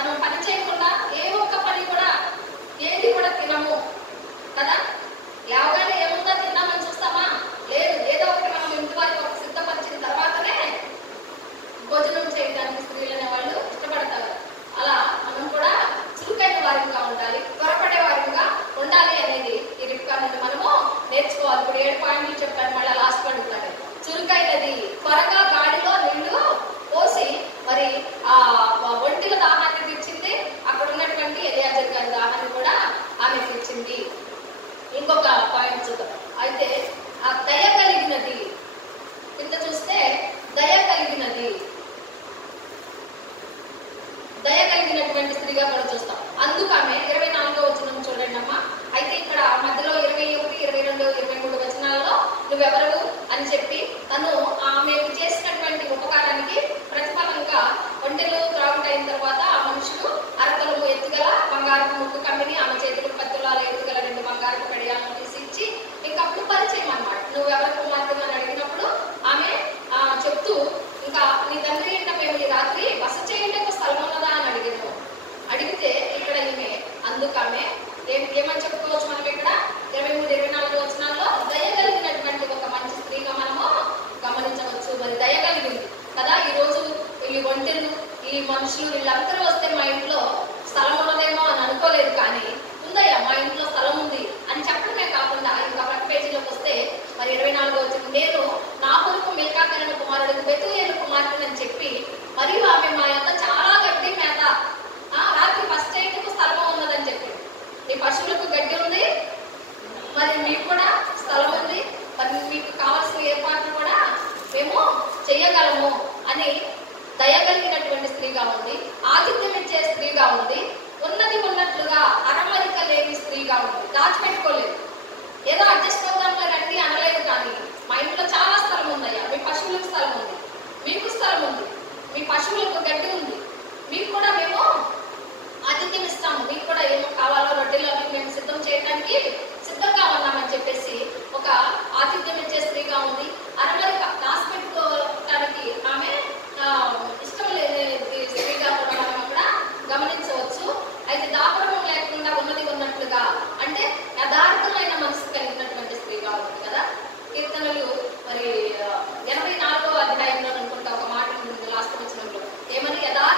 మనం పని చేయకుండా ఏ ఒక్క పని కూడా ఏది కూడా తినము కదా. లేవగానే ఏముందో తిన్నామని చూస్తామా? లేదు. ఏదో ఒకటి మనం ఇంటి వారికి ఒక సిద్ధపరిచిన తర్వాతనే భోజనం చేయడానికి స్త్రీలు అనే వాళ్ళు ఇష్టపడతారు. అలా మనం కూడా చురుకైన వారిగా ఉండాలి, త్వరపడే వారిగా ఉండాలి అనేది ఈ రిబ్కా నుండి మనము నేర్చుకోవాలి. ఇప్పుడు 7 పాయింట్లు చెప్పాను, మళ్ళీ లాస్ట్ అడుగుతాను. చురుకైనది, త్వరగా గాడిలో నీళ్లు పోసి మరి ఆ ఒంటిల దాహాన్ని తీర్చింది. అక్కడ ఉన్నటువంటి ఎలియాజర్ గారి దాహాన్ని కూడా ఆమె తీర్చింది. ఇంకొక పాయింట్ చూద్దాం. అయితే ఆ దయ కలిగినది, కింద చూస్తే దయ కలిగినది, దయ కలిగినటువంటి స్త్రీగా కూడా చూస్తాం. అందుకు ఆమె 24వ వచనం చూడండి అమ్మా. అయితే ఇక్కడ మధ్యలో 21, 22, 23 వచనాల్లో నువ్వెవరు అని చెప్పి తను ఆమెకు చేసినటువంటి ఉపకారానికి ప్రతిఫలంగా ఒంటెలు త్రాగుటైన తర్వాత ఆ మనుషులు అరతలము ఎత్తుగల బంగారపు ముక్కు కమ్మిని ఆమె చేతులకు 10 తులాల ఎత్తుగల 2 బంగారపు కడియాలను తీసి ఇచ్చి ఇంకా అప్పుడు పరిచయం అన్నమాట. నువ్వెవరు కుమార్తె అని అడిగినప్పుడు ఆమె చెప్తూ ఇంకా నీ తండ్రి ఇంట మేము ఈ రాత్రి బస చేయటకు స్థలం ఉన్నదా అని అడిగితే ఇక్కడ ఈమె అందుకు ఆమె ఏమని చెప్పుకోవచ్చు మనం ఇక్కడ 23, 24 వచనాల్లో దయగలిగినటువంటి ఒక మంచి స్త్రీగా మనము గమనించవచ్చు. మరి దయగలిగింది కదా. ఈరోజు ఈ ఒంటెలు ఈ మనుషులు వీళ్ళందరూ వస్తే మా ఇంట్లో స్థలం ఉన్నదేమో అని అనుకోలేదు, కానీ ఉందయ్యా మా ఇంట్లో స్థలం ఉంది అని చెప్పడమే కాకుండా ఇంకా ఫ్రంట్ పేజీలోకి వస్తే మరి 24వ వచనం, నేను నా కొరకు మిల్కా కనిన కుమారుడికి బెతూయేలు కుమార్తె అని చెప్పి మరియు ఆమె మా యొక్క చాలా గడ్డి మేత రాత్రి ఫస్ట్ చేయటకు స్థలం ఉన్నదని చెప్పాడు. నీ పశువులకు గడ్డి ఉంది, మరి మీకు కూడా స్థలం ఉంది, మరి మీకు కావాల్సిన ఏర్పాట్లు కూడా మేము చెయ్యగలము అని దయగలిగినటువంటి స్త్రీగా ఉంది. ఆతిథ్యం ఇచ్చే స్త్రీగా ఉంది. ఉన్నది ఉన్నట్లుగా అరమరిక లేని స్త్రీగా ఉంది. దాచిపెట్టుకోలేదు, ఏదో అడ్జస్ట్ అవుదాంలో రండి అనలేదు, కానీ మా ఇంట్లో చాలా స్థలం ఉందయ్యా, మీ పశువులకు స్థలం ఉంది, మీకు స్థలం ఉంది, మీ పశువులకు గడ్డి ఉంది, మీకు కూడా మేము ఆతిథ్యం ఇస్తాము, మీకు కూడా ఏమో కావాలో రొట్టెలు అవి మేము సిద్ధం చేయడానికి సిద్ధంగా ఉన్నామని చెప్పేసి ఒక ఆతిథ్యం ఇచ్చే స్త్రీగా ఉంది. అరమరిక దాచిపెట్టుకోవటానికి ఆమె ఇష్టం లేని స్త్రీగా కూడా మనం అక్కడ గమనించవచ్చు. అయితే దాపడం లేకుండా ఉన్నది ఉన్నట్లుగా అంటే యథార్థమైన మనసు కలిగినటువంటి స్త్రీగా ఉంది కదా. కీర్తనలు మరి 84వ అధ్యాయంలో అనుకుంటా ఒక మాట ఉంటుంది లాస్ట్ వచనంలో, ఏమని యథార్థ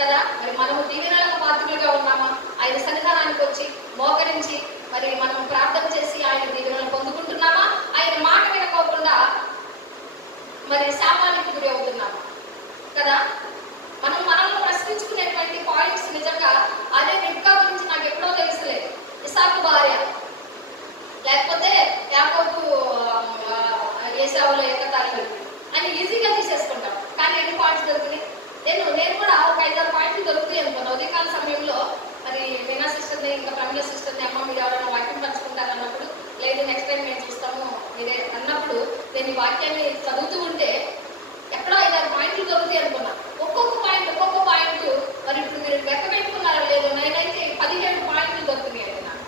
కదా. మరి మనము దీవెనలకు పాత్రులుగా ఉన్నామా? ఆయన సన్నిధానానికి వచ్చి మోకరించి మరి మనం ప్రార్థన చేసి ఆయన దీవెనలు పొందుకుంటున్నామా? ఆయన మాట వినుకోకుండా మరి శాపానికి గురి అవుతున్నామా? కదా. మనం మనల్ని ప్రశ్నించుకునేటువంటి పాయింట్స్ నిజంగా అదే రిబ్కా గురించి నాకు ఎప్పుడో తెలుసులేదు. ఇసాకు భార్య, లేకపోతే యాకోబు ఏశావుల యొక్క తల్లి అని ఈజీగా తీసేసుకుంటాం. కానీ ఎన్ని పాయింట్స్ దొరికినాయి? నేను కూడా ఒక 5-6 పాయింట్లు దొరుకుతాయి అనుకున్నాను. ఉదయకాల సమయంలో మరి మీనా సిస్టర్ని ఇంకా ప్రమిళ సిస్టర్ని, అమ్మ మీరు ఎవరైనా వాక్యం పంచుకుంటారు అన్నప్పుడు, లేదు నెక్స్ట్ టైం మేము చూస్తాము మీరే అన్నప్పుడు నేను ఈ వాక్యాన్ని చదువుతూ ఉంటే ఎక్కడో 5-6 పాయింట్లు దొరుకుతాయి అనుకున్నా. ఒక్కొక్క పాయింట్ మరి ఇప్పుడు మీరు లెక్క పెట్టుకున్నారో లేదు, నేనైతే 17 పాయింట్లు దొరుకుతున్నాయి నాకు.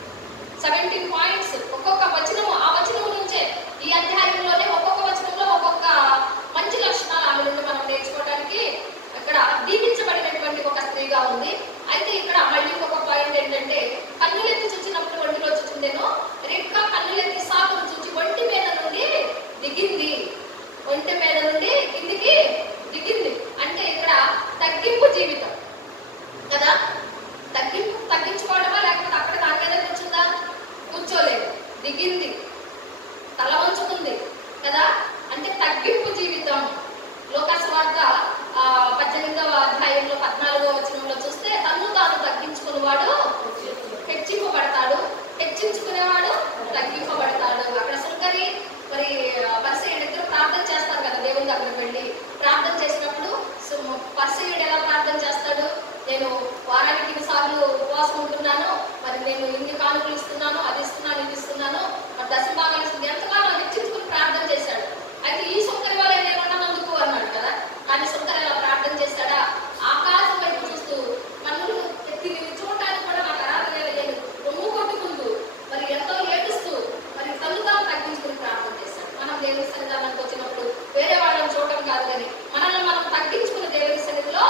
17 పాయింట్స్. ఒక్కొక్క వచనము, ఆ వచనము నుంచే ఈ అధ్యాయంలోనే ఒక్కొక్క వచనంలో ఒక్కొక్క మంచి లక్షణాలు ఆమె నుండి మనం నేర్చుకోవడానికి ఇక్కడ దీవించబడినటువంటి ఒక స్త్రీగా ఉంది. అయితే ఇక్కడ మళ్ళీ ఒక పాయింట్ ఏంటంటే, కన్నులెత్తి చూచినప్పుడు ఒంటిలో చూచిందేనో, రిబ్కా కన్నులెత్తి ఇస్సాకును చూచి ఒంటి మీద నుండి దిగింది. ఒంటి మీద నుండి కిందికి దిగింది అంటే ఇక్కడ తగ్గింపు జీవితం కదా. తగ్గించుకోవడమా లేకపోతే అక్కడ దాని మీద కూర్చుందా? కూర్చోలేదు, దిగింది, తల వంచుకుంది కదా. అంటే తగ్గింపు జీవితం. లోకాసు వార్త 18వ అధ్యాయంలో 14వ వచనంలో చూస్తే, తన్ను తాను తగ్గించుకునేవాడు హెచ్చింపబడతాడు, హెచ్చించుకునేవాడు తగ్గింపబడతాడు. అక్కడ సుంకరి మరి పరిసయ్యుడు ఇద్దరు ప్రార్థన చేస్తారు కదా, దేవుని దగ్గరకు వెళ్ళి ప్రార్థన చేసినప్పుడు పరిసయ్యుడు ఎలా ప్రార్థన చేస్తాడు? నేను వారానికి 2 సార్లు ఉపవాసం ఉంటున్నాను, మరి నేను ఇన్ని కానుకలు ఇస్తున్నాను, అది ఇస్తున్నాను, ఇది ఇస్తున్నాను, మరి దశభాగాలు ఇస్తుంది, ఎంతగానో హెచ్చించుకుని ప్రార్థన చేశాడు. అయితే ఈ సుంకరి వల్ల నేను ఉన్నందుకు అన్నాడు కదా. కానీ సుంకరి ఎలా ప్రార్థన చేశాడా? ఆకాశం వైపు చూస్తూ, కన్నులు ఎత్తి చూడటానికి కూడా నాకు అర్హత లేదు, రొమ్ము కొట్టుకుంటూ, మరి ఎంతో ఏడుస్తూ, మరి తను తాను తగ్గించుకుని ప్రార్థన చేశాడు. మనం దేవుని సన్నిధానానికి వచ్చినప్పుడు వేరే వాళ్ళని చూడటం కాదు, కానీ మనల్ని మనం తగ్గించుకుని దేవుని సన్నిధిలో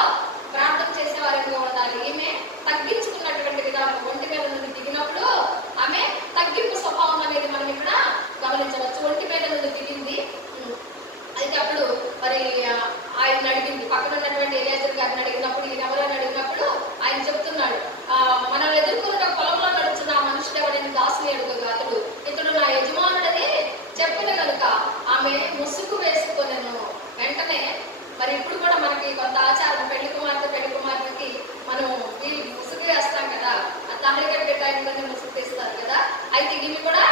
ప్రార్థన చేసే వారిగా ఉండాలి. ఈమె తగ్గించుకున్నటువంటి విధానం. ఒంటి మీద నుండి దిగినప్పుడు ఆమె తగ్గింపు స్వభావం అనేది మనం ఇక్కడ గమనించవచ్చు. ఒంటి మీద నుండి దిగింది. అయితే అప్పుడు మరి ఆయన అడిగింది, పక్కన ఉన్నటువంటి ఎలియాజర్ గారిని అడిగినప్పుడు, ఈయన ఎవరైనా అడిగినప్పుడు ఆయన చెప్తున్నాడు, మనం ఎదుర్కొన్న పొలంలో నడుచున్న ఆ మనుషుడు ఎవరైనా దాసుని అడుగుగా అతడు ఇతడు నా యజమానుడని చెప్పిన కనుక ఆమె ముసుగు వేసుకొనెను. వెంటనే మరి ఇప్పుడు కూడా మనకి కొంత ఆచారం, పెళ్లి కుమార్తెకి మనం ఈ ముసుగు వేస్తాం కదా, ఆ తాళి కట్టే టైంలోనే ముసుగు తీస్తారు కదా. అయితే ఇవి కూడా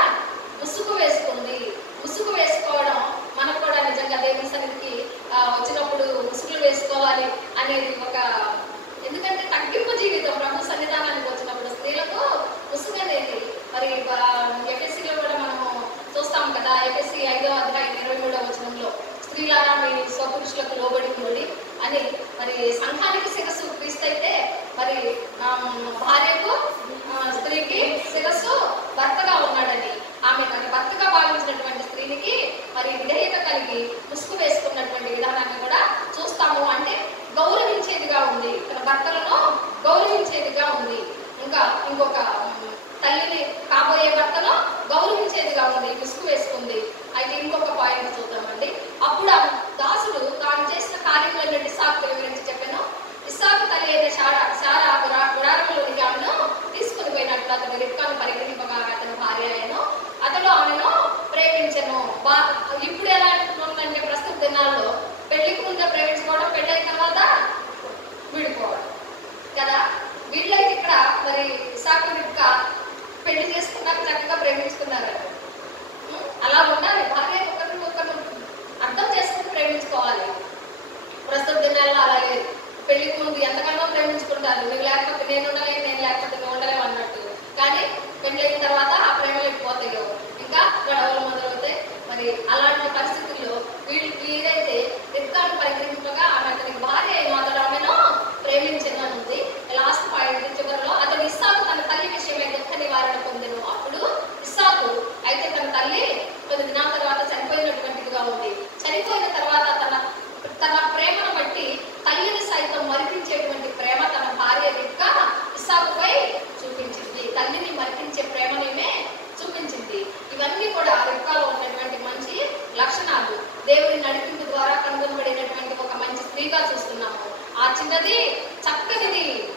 ముసుగు వేసుకుంది. ముసుగు వేసుకోవడం మనకు కూడా నిజంగా దేవుని సన్నిధికి వచ్చినప్పుడు ముసుగులు వేసుకోవాలి అనేది ఒక, ఎందుకంటే తగ్గింపు జీవితం. ప్రభు సన్నిధానానికి వచ్చినప్పుడు స్త్రీలకు ముసుగు అనేది మరి ఎఫెసీలో కూడా మనము చూస్తాం కదా. ఎఫెసీ 5వ అధ్యాయం 23వ వచనంలో, స్త్రీలారా మీ స్వపురుషులకు లోబడి ఉండి అని, మరి సంఘానికి శిరస్సు క్రీస్తు అయితే మరి భార్యకు స్త్రీకి శిరస్సు భర్తగా ఉన్నాడని, ఆమె తన భర్తగా భావించినటువంటి స్త్రీనికి మరి విధేయత కలిగి ముసుగు వేసుకున్నటువంటి విధానాన్ని కూడా చూస్తాము. అంటే గౌరవించేదిగా ఉంది, తన భర్తలను గౌరవించేదిగా ఉంది. ఇంకొక తల్లిని కాబోయే భర్తను గౌరవించేదిగా ఉంది, ముసుగు వేసుకుంది. అయితే ఇంకొక పాయింట్ చూద్దామండి. అప్పుడు దాసుడు తాను చేసిన కార్యములను ఇస్సాకు వివరించి చెప్పాను. ఇస్సాకు తల్లి అయిన శారా గుడారంలోనికి ఆమెను తీసుకుని పోయినట్లు అతను రిబ్కాను పరిగ్రహింపగా అతను భార్య అయ్యను, అతను ఆమెను ప్రేమించను. ఇప్పుడు ఎలా ఉంటుందంటే, ప్రస్తుత దినాల్లో పెళ్లికి ముందే ప్రేమించుకోవడం, పెళ్ళైన తర్వాత విడిపోవడం కదా. వీళ్ళైతే ఇక్కడ మరి ఇస్సాకు రిబ్కా పెళ్లి చేసుకున్నాక చక్కగా ప్రేమించుకున్నారు. అలా ఉండాలి. భార్య ఒకరిని అర్థం చేసుకుని ప్రేమించుకోవాలి. ప్రస్తుత దినాల్లో అలాగే పెళ్లికి ముందు ఎంతగానో ప్రేమించుకుంటారు. నువ్వు లేకపోతే నేను ఉండలేను, నేను లేకపోతే నువ్వు ఉండలేవు అన్నట్టు. కానీ పెళ్ళైన తర్వాత ఆ ప్రేమలు ఎక్కువతాయో, ఇంకా గొడవలు మొదలవుతాయి. మరి అలాంటి పరిస్థితుల్లో వీరైతే రిబ్కాను పరిగ్రహింపగా ఆమె అతనికి భార్య అయిన అతడు ఆమెను ప్రేమించను అని ఉంది. లాస్ట్ పాయింట్ చివరిలో, అతడు ఇస్సాకు తన తల్లి విషయమై దుఃఖ నివారణ పొందెను. అప్పుడు ఇస్సాకు అయితే తన తల్లి కొన్ని దినాల తర్వాత చనిపోయినటువంటిదిగా ఉంది. చనిపోయిన తర్వాత తన ప్రేమను బట్టి తల్లిని సైతం మరిపించేటువంటి ప్రేమ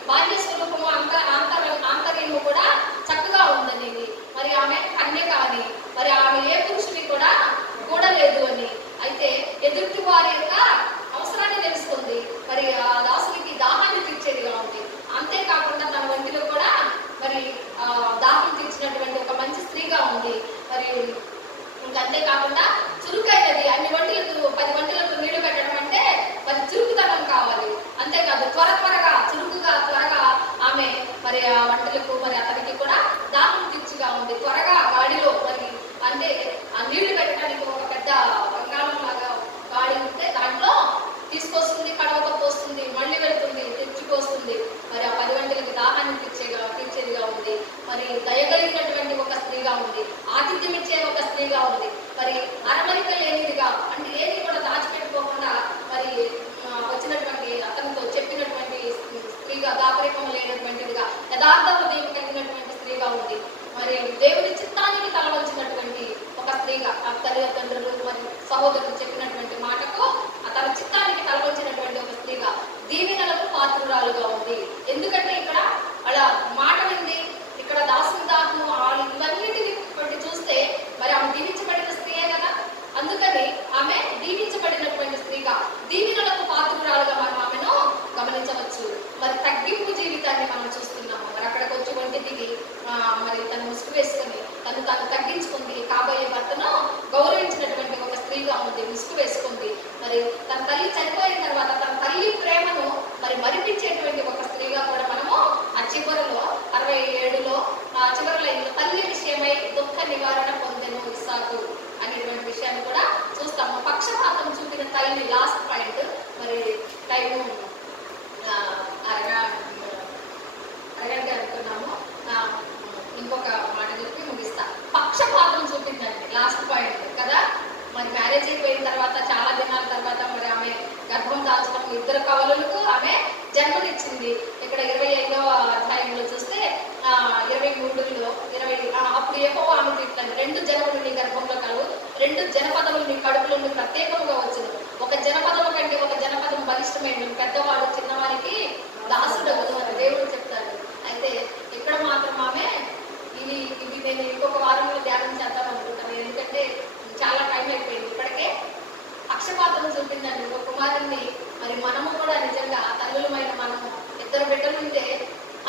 బాహ్య స్వరూపము ఆంతర్యము కూడా చక్కగా ఉందనేది. మరి ఆమె కన్యక అని, మరి ఆమె ఏ పురుషుని కూడా కూడలేదు అని. అయితే ఎదుటి వారి యొక్క అవసరాన్ని తెలుస్తుంది, మరి ఆ దాసునికి దాహాన్ని తీర్చేదిగా ఉంది. అంతేకాకుండా తన వంటిలో కూడా మరి దాహం తీర్చినటువంటి ఒక మంచి స్త్రీగా ఉంది. మరి ఇంకంతేకాకుండా చురుకైనది. అన్ని వంటలకు 10 వంటలకు నీళ్లు పెట్టడం అంటే మరి చురుకుతనం కావాలి. అంతేకాదు త్వరగా త్వరగా ఆమె మరి ఆ వంటలకు మరి అతనికి కూడా దాహం తీర్చిగా ఉంది. త్వరగా గాడిలో మరి అంటే ఆ నీళ్లు పెట్టడానికి ఒక పెద్ద బంగాళం లాగా గాడి ఉంటే దాంట్లో తీసుకొస్తుంది, కడవక పోస్తుంది, మళ్ళీ వెళ్తుంది, తెచ్చుకొస్తుంది. మరి ఆ 10 వంటలకి దాహాన్ని తీర్చేదిగా ఉంది. మరి దయగలిగినటువంటి ఒక స్త్రీగా ఉంది, ఆతిథ్యం ఇచ్చే ఒక స్త్రీగా ఉంది. మరి అరమరిక లేనిదిగా అంటే ఏది కూడా దాచిపెట్టుకోకుండా మరి వచ్చినటువంటి అతనితో చెప్పినటువంటి స్త్రీగా, దాపరికం లేనటువంటిదిగా, యథార్థ హృదయం కలిగినటువంటి స్త్రీగా ఉంది. మరి దేవుని చిత్తానికి తలవలసినటువంటి ఒక స్త్రీగా, ఆ తల్లిదండ్రులు మరి సహోదరులు చెప్పినటువంటి మాటకు తన చిత్తానికి తలవలసినటువంటి ఒక స్త్రీగా, దీవెనలకు పాత్రురాలుగా ఉంది. ఎందుకంటే ఇక్కడ అలా మాట వింది, ఇక్కడ దాసుని దాహము ఇవన్నిటిని బట్టి చూస్తే మరి ఆమె దీవించబడిన స్త్రీయే కదా. అందుకని ఆమె దీవించబడినటువంటి స్త్రీగా, దీవెనలకు పాత్రురాలుగా మనం ఆమెను గమనించవచ్చు. మరి తగ్గింపు జీవితాన్ని మనం చూస్తున్నాము. మరి అక్కడికి వచ్చి వంటి దిగి మరి తను ముసుగు వేసుకొని తను తగ్గించుకుంది, కాబోయే భర్తను గౌరవించినటువంటి ఒక స్త్రీగా ఉంది, ముసుగు వేసుకుంది. మరి తన తల్లి చనిపోయిన తర్వాత తన తల్లి ప్రేమను మరి మరిపించేటువంటి ఒక స్త్రీగా కూడా మనము ఆ చివరిలో 67లో చివరి లైన్లో తల్లి విషయమై దుఃఖ నివారణ పొందెను ఇస్సాకు అనేటువంటి విషయాన్ని కూడా చూస్తాము. పక్షపాతం చూపిన తల్లి లాస్ట్ పాయింట్. మరి టైము అరగంట అనుకున్నాము. ఇంకొక మాట చెప్పి ముగిస్తా. పక్షపాతం చూపిందండి లాస్ట్ పాయింట్ కదా. మరి మ్యారేజ్ అయిపోయిన తర్వాత చాలా దినాల తర్వాత మరి ఆమె గర్భం దాల్చడం, 2 కవలులకు ఆమె జన్మనిచ్చింది. ఇక్కడ 25వ అధ్యాయంలో చూస్తే 23లో అప్పుడు యెహోవా ఆమె తిట్టాడు, 2 జనములు నీ గర్భంలో కలువు, 2 జనపదములు నీ కడుపులో ప్రత్యేకముగా వచ్చును, ఒక జనపదము కంటే ఒక జనపదం బలిష్టమైన, పెద్దవాడు చిన్నవారికి దాసుడగును అని దేవుడు చెప్తాడు. అయితే ఇక్కడ మాత్రం ఆమె ఇది నేను ఇంకొక వారంలో ధ్యానం చేద్దాం అనుకుంటాను, ఎందుకంటే చాలా టైం అయిపోయింది. ఇప్పటికే పక్షపాతం చూపిందండి ఒక కుమారుణ్ణి. మరి మనము కూడా నిజంగా తల్లులమైన మనము 2 బిడ్డలు ఉంటే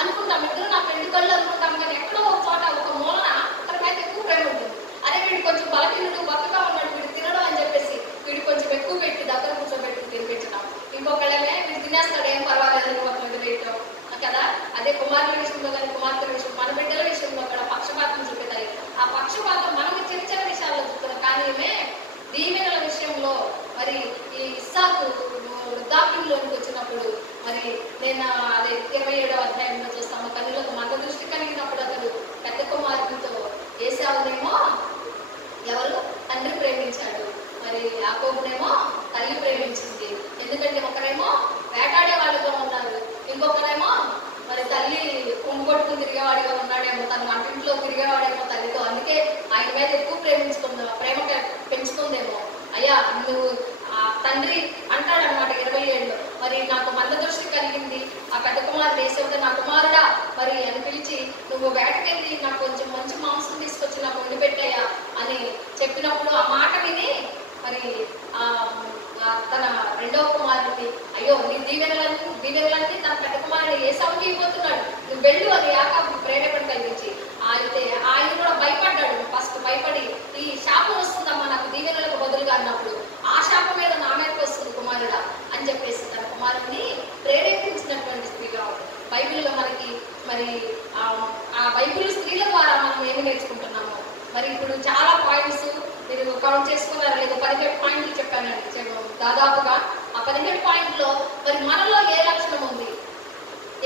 అనుకుంటాం, 2 నా పెళ్లి కళ్ళు అనుకుంటాం, కానీ ఎక్కడో ఒక చోట ఒక మూలన అతని మీద ఎక్కువ ప్రేమ ఉంటుంది. అరే వీడు కొంచెం బలహీనుడు, బక్కగా ఉన్నాడు, వీడు తినడం అని చెప్పేసి వీడు కొంచెం ఎక్కువ పెట్టి దగ్గర కూర్చోబెట్టి తినిపించడం. ఇంకొకళ్ళనే వీడు తినేస్తాడు, ఏం పర్వాలేదు ఒక మీద వేయటం కదా. అదే కుమారుల విషయంలో కానీ కుమార్తెల విషయం, మన బిడ్డల విషయంలో కూడా పక్షపాతం చూపుతాయి. ఆ పక్షపాతం మనము చిన్న చిన్న విషయాల్లో చూస్తున్నాం, కానీ దీవెనల విషయంలో మరి ఈ ఇస్సాకు వృద్ధాప్యంలోకి వచ్చినప్పుడు మరి నేను అదే 27వ అధ్యాయంలో చూస్తాము. కన్నులకు మంద దృష్టి కలిగినప్పుడు అతడు పెద్ద కుమారునితో ఏశావునేమో ఎవరు తండ్రి ప్రేమించాడు, మరి యాకోబునేమో తల్లి ప్రేమించింది. ఎందుకంటే ఒకరేమో వేటాడే వాళ్ళుగా ఉన్నారు, ఇంకొకరేమో మరి తల్లి కొట్టుకుని తిరిగేవాడిగా ఉన్నాడేమో, తన వంటింట్లో తిరిగేవాడేమో తల్లితో, అందుకే ఆయన మీద ఎక్కువ ప్రేమ పెంచుకుందేమో. అయ్యా నువ్వు తండ్రి అంటాడనమాట 27లో, మరి నాకు మంద దృష్టి కలిగింది, ఆ పెద్ద కుమారుడు ఏసేవత నా కుమారుడా మరి అని పిలిచి నువ్వు వేటకెళ్ళి నాకు కొంచెం మంచి మాంసం తీసుకొచ్చి నాకు వండి పెట్టాయా అని చెప్పినప్పుడు ఆ మాట విని మరి తన 2వ కుమారుడిని, అయ్యో నీ దీవెనలన్నీ తన పెద్ద కుమారుడు ఏసావుకి ఇవ్వబోతున్నాడు, నువ్వు వెళ్ళు అని యాకోబుకు ప్రేరేపణ కలిగించి, అయితే ఆయన కూడా భయపడ్డాడు. ఫస్ట్ భయపడి ఈ శాపం వస్తుందమ్మా నాకు దీవెనలకు బదులుగా అన్నప్పుడు, ఆ శాపం మీద నా మీదకి వస్తుంది కుమారుడా అని చెప్పేసి తన కుమారుడిని ప్రేరేపించినటువంటి స్త్రీగా ఉంది బైబిల్లో మనకి. మరి ఆ బైబిల్ స్త్రీల ద్వారా మనం ఏమి నేర్చుకుంటున్నాము? మరి ఇప్పుడు చాలా పాయింట్స్ మీరు కౌంట్ చేసుకున్నారా లేదు, 17 పాయింట్లు చెప్పానండి దాదాపుగా. ఆ 17 పాయింట్లో మరి మనలో ఏ లక్షణం ఉంది,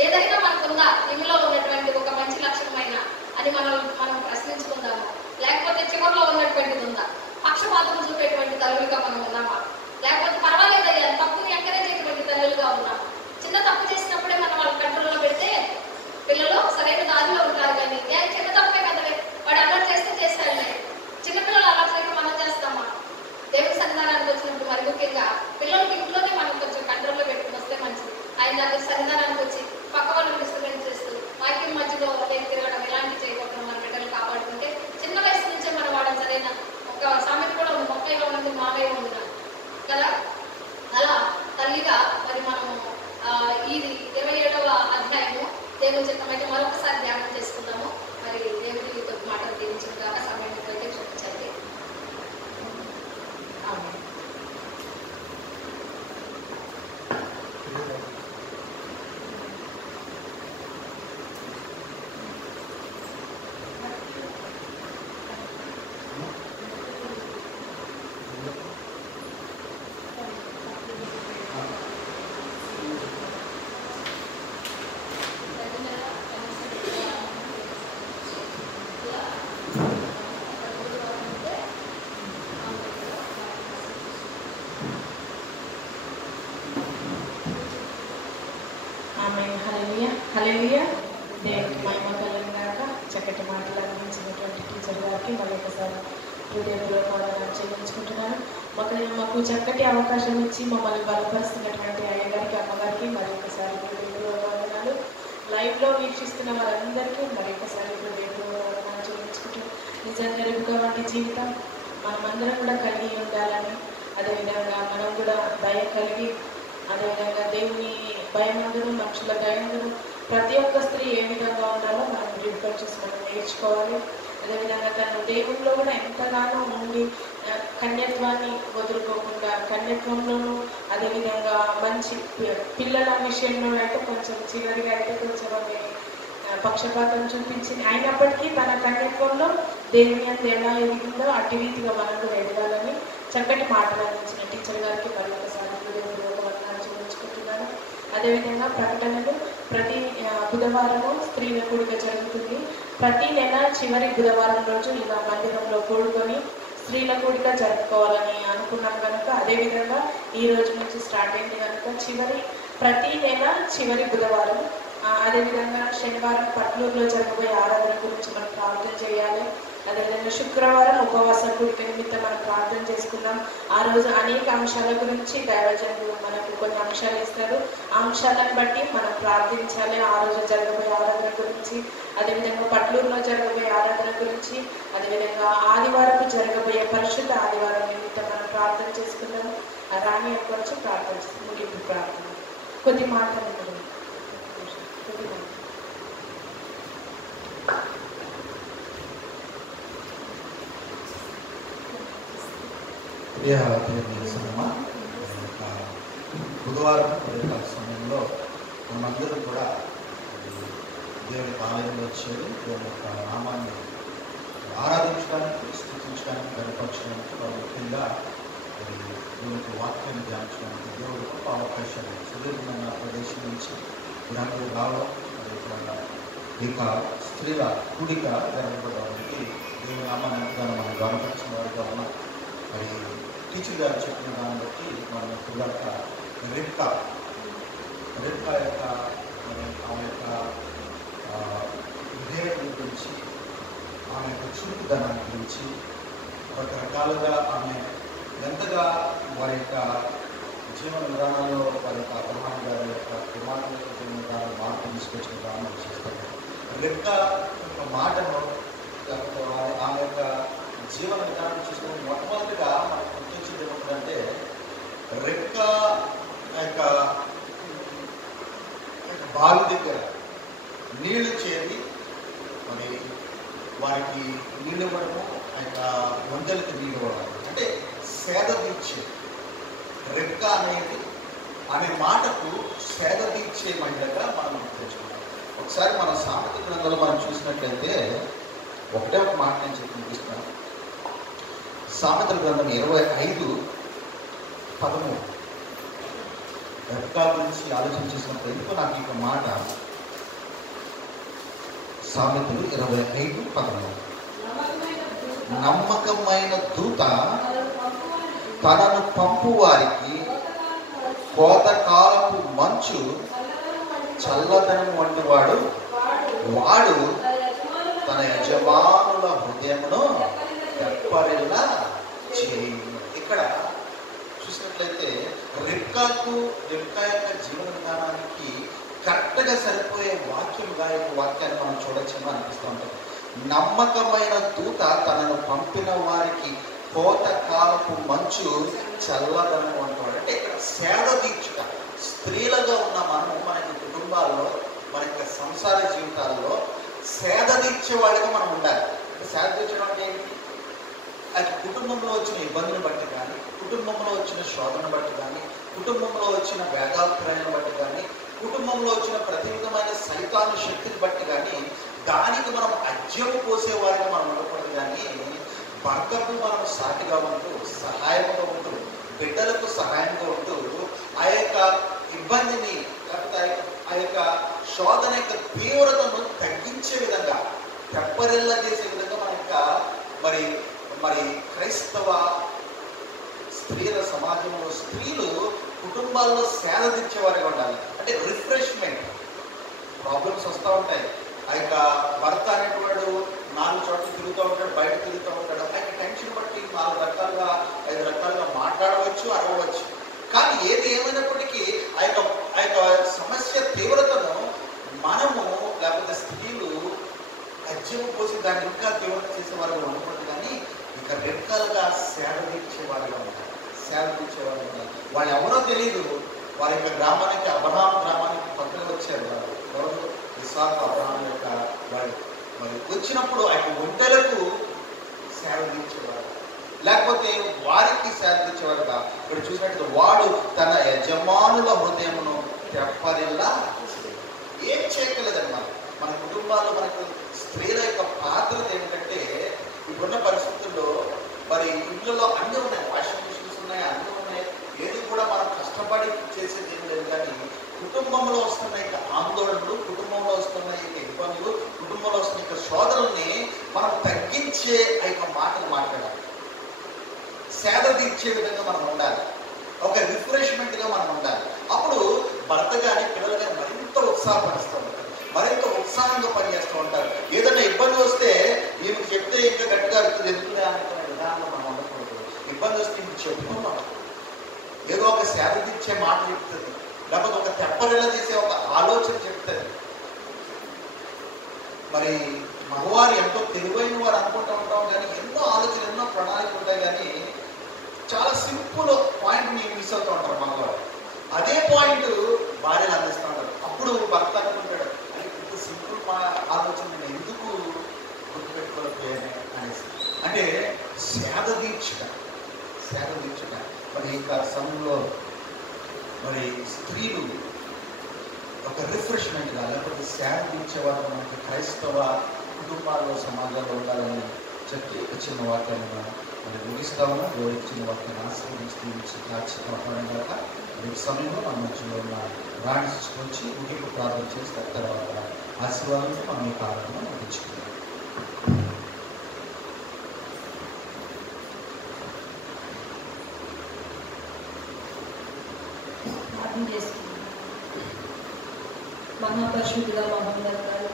ఏదైనా మనకుందా ఇందులో ఉన్నటువంటి ఒక మంచి లక్షణమైన అని మనం ప్రశ్నించుకుందాము. లేకపోతే చివరిలో ఉన్నటువంటిది ఉందా? పక్షపాతం చూపేటువంటి తల్లులుగా మనం ఉన్నామా? లేకపోతే పర్వాలేదయ్యా తప్పుని ఎంకరేజ్ అయ్యేటువంటి తల్లులుగా ఉన్నామా? చిన్న తప్పు చేసినప్పుడే మనం వాళ్ళ కంట్రోల్లో పెడితే పిల్లలు సరైన దారిలో ఉంటారు. కానీ చిన్న తప్పే కదలే, వాడు అలర్ట్ చేస్తే చేస్తాడులే, చిన్నపిల్లలు అలర్ట్ చేయడం మనం చేస్తామా? దేవుని సన్నిధానానికి వచ్చినప్పుడు మరి ముఖ్యంగా పిల్లలకి ఇంట్లోనే మనం కొంచెం కంట్రోల్లో పెట్టుకుని వస్తే మంచిది. ఆయన దగ్గర సన్నిధానానికి వచ్చి పక్క వాళ్ళని దేవుని చిత్తమైతే మరొకసారి ధ్యానం చేసుకుందాము. మరి దేవుడితో మాటలు దీవించిన కాక సమయం అయితే క్షమించండి. ఆమేన్. ఆమేన్. హల్లెలూయా, హల్లెలూయా. దేవునికి మహిమ కలుగుగాక. చక్కటి మాటలు అందించినటువంటి టీచర్ గారికి మరొకసారి హృదయపూర్వక చెల్లించుకుంటున్నాను. మాకు చక్కటి అవకాశం ఇచ్చి మమ్మల్ని బలపరుస్తున్నటువంటి అయ్యగారికి, అమ్మగారికి మరొకసారి హృదయపూర్వక లైవ్లో వీక్షిస్తున్న వారందరికీ మరొకసారి హృదయపూర్వక చెల్లించుకుంటూ నిజంగా రెబెకా వంటి జీవితం మనమందరం కూడా కలిగి ఉండాలని, అదేవిధంగా మనం కూడా దయ కలిగి, అదేవిధంగా దేవుని భయమందును మనుషుల దయందును ప్రతి ఒక్క స్త్రీ ఏ విధంగా ఉండాలో మనం రిఫర్ చేసి మనం నేర్చుకోవాలి. అదేవిధంగా తను దేవుల్లో కూడా ఎంతగానో ఉండి కన్యత్వాన్ని వదులుకోకుండా కన్యత్వంలోనూ, అదేవిధంగా మంచి పిల్లల విషయంలో అయితే కొంచెం చివరిగా అయితే కొంచెం ఆమె పక్షపాతం చూపించింది. అయినప్పటికీ తన కన్యత్వంలో దేవుని అందు ఎలా ఎదిగిందో అట్టి రీతిగా మనం కూడా ఎదగాలని చక్కటి మాటలు అందించిన టీచర్ గారికి మరొకసారి వందనాలు చెల్లించుకుంటున్నాను. అదేవిధంగా ప్రకటనలు ప్రతి బుధవారము స్త్రీల కూడిక జరుగుతుంది. ప్రతి నెల చివరి బుధవారం రోజు ఇలా మందిరంలో కూడుకొని స్త్రీల కూడిక జరుపుకోవాలని అనుకున్నాం కనుక, అదేవిధంగా ఈ రోజు నుంచి స్టార్ట్ అయింది కనుక ప్రతి నెల చివరి బుధవారం, అదేవిధంగా శనివారం పట్లూరులో జరగబోయే ఆరాధన గురించి మనం ప్రార్థన చేయాలి. అదేవిధంగా శుక్రవారం ఉపవాస కూడిక నిమిత్తం మనం ప్రార్థన చేసుకున్నాం. ఆ రోజు అనేక అంశాల గురించి దైవజనులు మనకు కొన్ని అంశాలు ఇస్తారు. ఆ అంశాలను బట్టి మనం ప్రార్థించాలి. ఆ రోజు జరగబోయే ఆరాధన గురించి, అదేవిధంగా పట్లూరులో జరగబోయే ఆరాధన గురించి, అదేవిధంగా ఆదివారం జరగబోయే పరిశుద్ధ ఆదివారం నిమిత్తం మనం ప్రార్థన చేసుకున్నాం. రాణి ఎక్కడి నుంచి ప్రార్థన చేస్తాం. ముగింపు ప్రార్థన కొద్ది మాటలు బుధవారం సమయంలో మనందరూ కూడా దేవుని ఆలయంలో వచ్చేది దేవుని యొక్క నామాన్ని ఆరాధించడానికి, స్థుతించడానికి, గణపరచడానికి, ముఖ్యంగా దేవుని యొక్క వాక్యాన్ని ధ్యానించడానికి దేవుడు గొప్ప అవకాశాలు సుదీర్ఘమైన ప్రదేశం నుంచి ఇలాంటివి రావడం, అదేవిధంగా ఇక స్త్రీల కూడిక జరగబడడానికి దేవుని నామాన్ని మనం గణపరిచిన వారిగా ఉన్నాం. మరి టీచర్ గారు చెప్పిన దాన్ని బట్టి మన పిల్లల రెబెకా యొక్క ఆమె యొక్క విధేయత గురించి, ఆమె యొక్క చురుకుదనాన్ని గురించి, రకరకాలుగా ఆమె ఎంతగా వారి యొక్క జీవన విధానంలో వారి యొక్క అబ్రహాం గారి యొక్క కుమారుల యొక్క జీవన విధానం మార్పు తీసుకొచ్చిన విధానం చేస్తారు. రెబెకా యొక్క మాటను, ఆమె యొక్క జీవన విధానం చూసుకుని మొట్టమొదటిగా మనకు గుర్తొచ్చింది ఏమిటంటే, రెబెకా యొక్క బావి దగ్గర నీళ్లు చేరి మరి వారికి నీళ్ళు ఇవ్వడము, ఆ యొక్క వందలకి నీళ్ళు ఇవ్వడం, అంటే సేద తీర్చే. రెబెకా అనే మాటకు సేద తీర్చే మహిళగా మనం గుర్తించుకుంటాం. ఒకసారి మన సామెత గ్రంథంలో మనం చూసినట్లయితే ఒకటే ఒక మాట నేను చూపిస్తాను. సామెతల గ్రంథం 25:13 రెబెకా గురించి ఆలోచన చేసినప్పుడు ఎందుకో నాకు ఈ మాట, సామెతలు 25:13 నమ్మకమైన దూత తనను పంపు వారికి కోతకాలపు మంచు చల్లదనం వంటి వాడు తన యజమానుల హృదయమును తెప్పరిల్లా చేయును. ఇక్కడ చూసినట్లయితే రెబెకా యొక్క జీవన విధానానికి కరెక్ట్గా సరిపోయే వాక్యంగా ఈ వాక్యాన్ని మనం చూడొచ్చేమో అనిపిస్తూ ఉంటుంది. నమ్మకమైన దూత తనను పంపిన వారికి కోత కాలపు మంచు చల్లదనం అంటాడు. అంటే ఇక్కడ సేద తీర్చుట, స్త్రీలుగా ఉన్న మనము మనకి కుటుంబాల్లో మన యొక్క సంసార జీవితాలలో సేద తీర్చే వాళ్ళగా మనం ఉండాలి. సేద తీర్చడం అంటే ఏంటి? అది కుటుంబంలో వచ్చిన ఇబ్బందులను బట్టి కానీ, కుటుంబంలో వచ్చిన శోధన బట్టి కానీ, కుటుంబంలో వచ్చిన వేదాభిప్రాయాలను బట్టి కానీ, కుటుంబంలో వచ్చిన ప్రతి విధమైన సైతాను శక్తిని బట్టి కానీ, దానికి మనం అజ్యము పోసేవారిగా మనం ఉండకూడదు. కానీ భర్తకు మనం సాటిగా ఉంటూ, సహాయంగా ఉంటూ, బిడ్డలకు సహాయంగా ఉంటూ, ఆ యొక్క ఇబ్బందిని లేకపోతే ఆ యొక్క శోధన యొక్క తీవ్రతను తగ్గించే విధంగా, తెప్పరిల్ల చేసే విధంగా మన యొక్క మరి క్రైస్తవ స్త్రీల సమాజంలో స్త్రీలు కుటుంబాల్లో సేద తీర్చేవారిగా ఉండాలి. అంటే రిఫ్రెష్మెంట్. ప్రాబ్లమ్స్ వస్తూ ఉంటాయి. ఆ యొక్క భర్త అనేటువంటి 4 చోట్ల తిరుగుతూ ఉంటాడు, బయట తిరుగుతూ ఉంటాడు. ఆ యొక్క టెన్షన్ బట్టి 4 రకాలుగా 5 రకాలుగా మాట్లాడవచ్చు, అరవవచ్చు. కానీ ఏది ఏమైనప్పటికీ ఆ యొక్క సమస్య తీవ్రతను మనము లేకపోతే స్త్రీలు అజ్యము పోసి దాన్ని ఇంకా తీవ్రత చేసేవారుగా ఉండకూడదు. కానీ ఇక రెక్కలుగా సేద తీర్చేవారుగా ఉంటారు. సేద తీర్చేవారుగా ఉంటారు. వాళ్ళు ఎవరో తెలియదు. వారి యొక్క గ్రామానికి, అబ్రహాం గ్రామానికి పక్కన వచ్చారు. వాళ్ళు ఇస్సాకు అబ్రహాం యొక్క వాళ్ళు మరి వచ్చినప్పుడు ఆ యొక్క ఒంటెలకు సేద తీర్చేవారు, లేకపోతే వారికి సేద తీర్చేవారుగా. ఇక్కడ చూసినట్టు వాడు తన యజమానుల హృదయమును తెప్పరిల్లా ఏం చేయగలదన్నమాట. మన కుటుంబాల్లో మనకు స్త్రీల యొక్క పాత్రత ఏమిటంటే, ఇప్పుడున్న పరిస్థితుల్లో మరి ఇంట్లో అన్నీ ఉన్నాయి, వాషింగ్ మిషన్స్ ఉన్నాయి, అన్నీ ఉన్నాయి. ఏది కూడా మనం కష్టపడి చేసేది ఏం లేదు. కానీ కుటుంబంలో వస్తున్న యొక్క ఆందోళనలు, కుటుంబంలో వస్తున్న యొక్క ఇబ్బందులు, కుటుంబంలో వస్తున్న యొక్క శోధనల్ని మనం తగ్గించే ఆ యొక్క మాటలు మాట్లాడాలి. సేద తీర్చే విధంగా మనం ఉండాలి. ఒక రిఫ్రెష్మెంట్గా మనం ఉండాలి. అప్పుడు భర్త కానీ పిల్లలు కానీ మరింత ఉత్సాహపరుస్తూ ఉంటారు, మరింత ఉత్సాహంగా పనిచేస్తూ ఉంటారు. ఏదైనా ఇబ్బంది వస్తే ఈమెకు చెప్తే ఇంకా గట్టిగా అడుగుతుంది, ఎందుకునే అనుకునే విధానంలో మనం ఉండకూడదు. ఇబ్బంది వస్తే ఇంక చెప్పుకున్నాం, ఏదో ఒక సేద తీర్చే మాట చెప్తుంది, లేకపోతే ఒక తెప్పరిల్ల తీసే ఒక ఆలోచన చెప్తుంది. మరి మగవారు ఎంతో తెలివైన వారు అనుకుంటూ ఉంటాం, కానీ ఎన్నో ఆలోచనలు, ఎన్నో ప్రణాళికలు ఉంటాయి. కానీ చాలా సింపుల్ పాయింట్ని మిస్ అవుతూ ఉంటారు మగవారు. అదే పాయింట్ భార్యలు అందిస్తూ ఉంటారు. అప్పుడు భర్త అనుకుంటాడు, ఇంత సింపుల్ మా ఆలోచన నేను ఎందుకు గుర్తుపెట్టుకోలేకపోయాను అనేసి. అంటే సేద తీర్చుట. మరి ఇంకా సమయంలో మరి స్త్రీలు ఒక రిఫ్రెష్మెంట్గా లేకపోతే సేద తీర్చేవారు మనకి క్రైస్తవ కుటుంబాల్లో, సమాజంలో ఉండాలని చెప్పి చిన్న వాక్యాన్ని మరి ముగిస్తా ఉన్నా. దేవుడు ఇచ్చిన వాక్యాన్ని ఆశీర్వదించి కాపాడగా రేపు సమయంలో మన మధ్యలో ఉన్న రాణి వచ్చి ముగింపు ప్రార్థన చేస్తే తర్వాత ఆశీర్వాదంతో మనం ఈ కాలంలో ముగించుకుంటాం. మహాపరిశుద్ధుల మహోన్నతాలు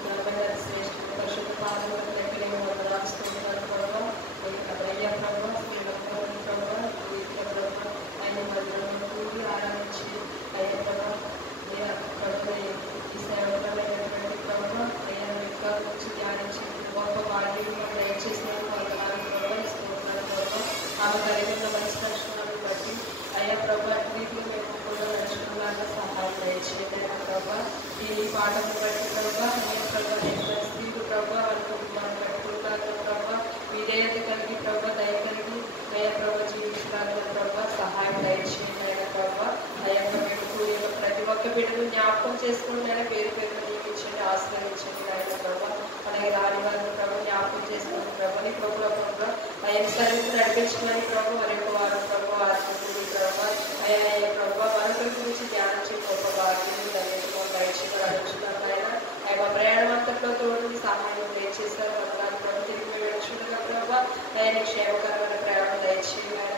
శ్రేష్ఠ పరిశుద్ధ పాదములకు దగ్గర వందనాలు ప్రభావ అయ్యా ప్రభావ ప్రభావ ఆయన మధ్యలో కూడి ఆరాధించి అయ్యా ప్రభావ ఈ సేవకులైనటువంటి ప్రభావ అయ్యా యొక్క గురించి ధ్యానించి గొప్ప బాధ్యతను దయచేసిన వందనాలు ప్రభావ ఇస్తున్నాను ప్రభావ. ఆమె కలిగి ఉన్న మంచి లక్షణాలను బట్టి అయ్యా ప్రభావ వీటిలో మేము కూడా నడుచుకున్నాక సహాయం దయచేయండి ప్రభావ. ఈ పాఠం బట్టి ప్రభావ నేను ప్రభావ స్త్రీలు ప్రభావ మనం కట్టుకుంటారు ప్రభావ. విధేయత కలిగి ప్రభావ, దయ కలిగి అయ్యా ప్రభావ జీవించడానికి ప్రభావ సహాయం దయచేయండి అయినా ప్రభావ. అయ్యా మేము ప్రతి ఒక్క బిడ్డను జ్ఞాపకం చేసుకుని అయినా పేరు పేరు నియమించండి, ఆశీర్వదించండి అయినా ప్రభావ. అలాగే రాని వారిని ప్రభావ జ్ఞాపకం చేసుకుని ప్రభావ నీ ప్రభుత్వ ప్రభావ అయ్యా సర్వీస్ నడిపించమని ప్రభావ మరి యొక్క వారు ప్రభావ ఆశీర్వదించి ప్రభావ అయ్యా ప్రభావ మరొకరి గురించి ధ్యానం చేయ గొప్ప భాగ్యం ఆయన ప్రయాణం అంతట్లో తోడు సహాయం దయచేశారు. వందనాలు ప్రభావ. తిరిగి వెళ్ళుచుండగా ప్రభావ ఆయన క్షేమకరమైన ప్రయాణం దయచేయాలి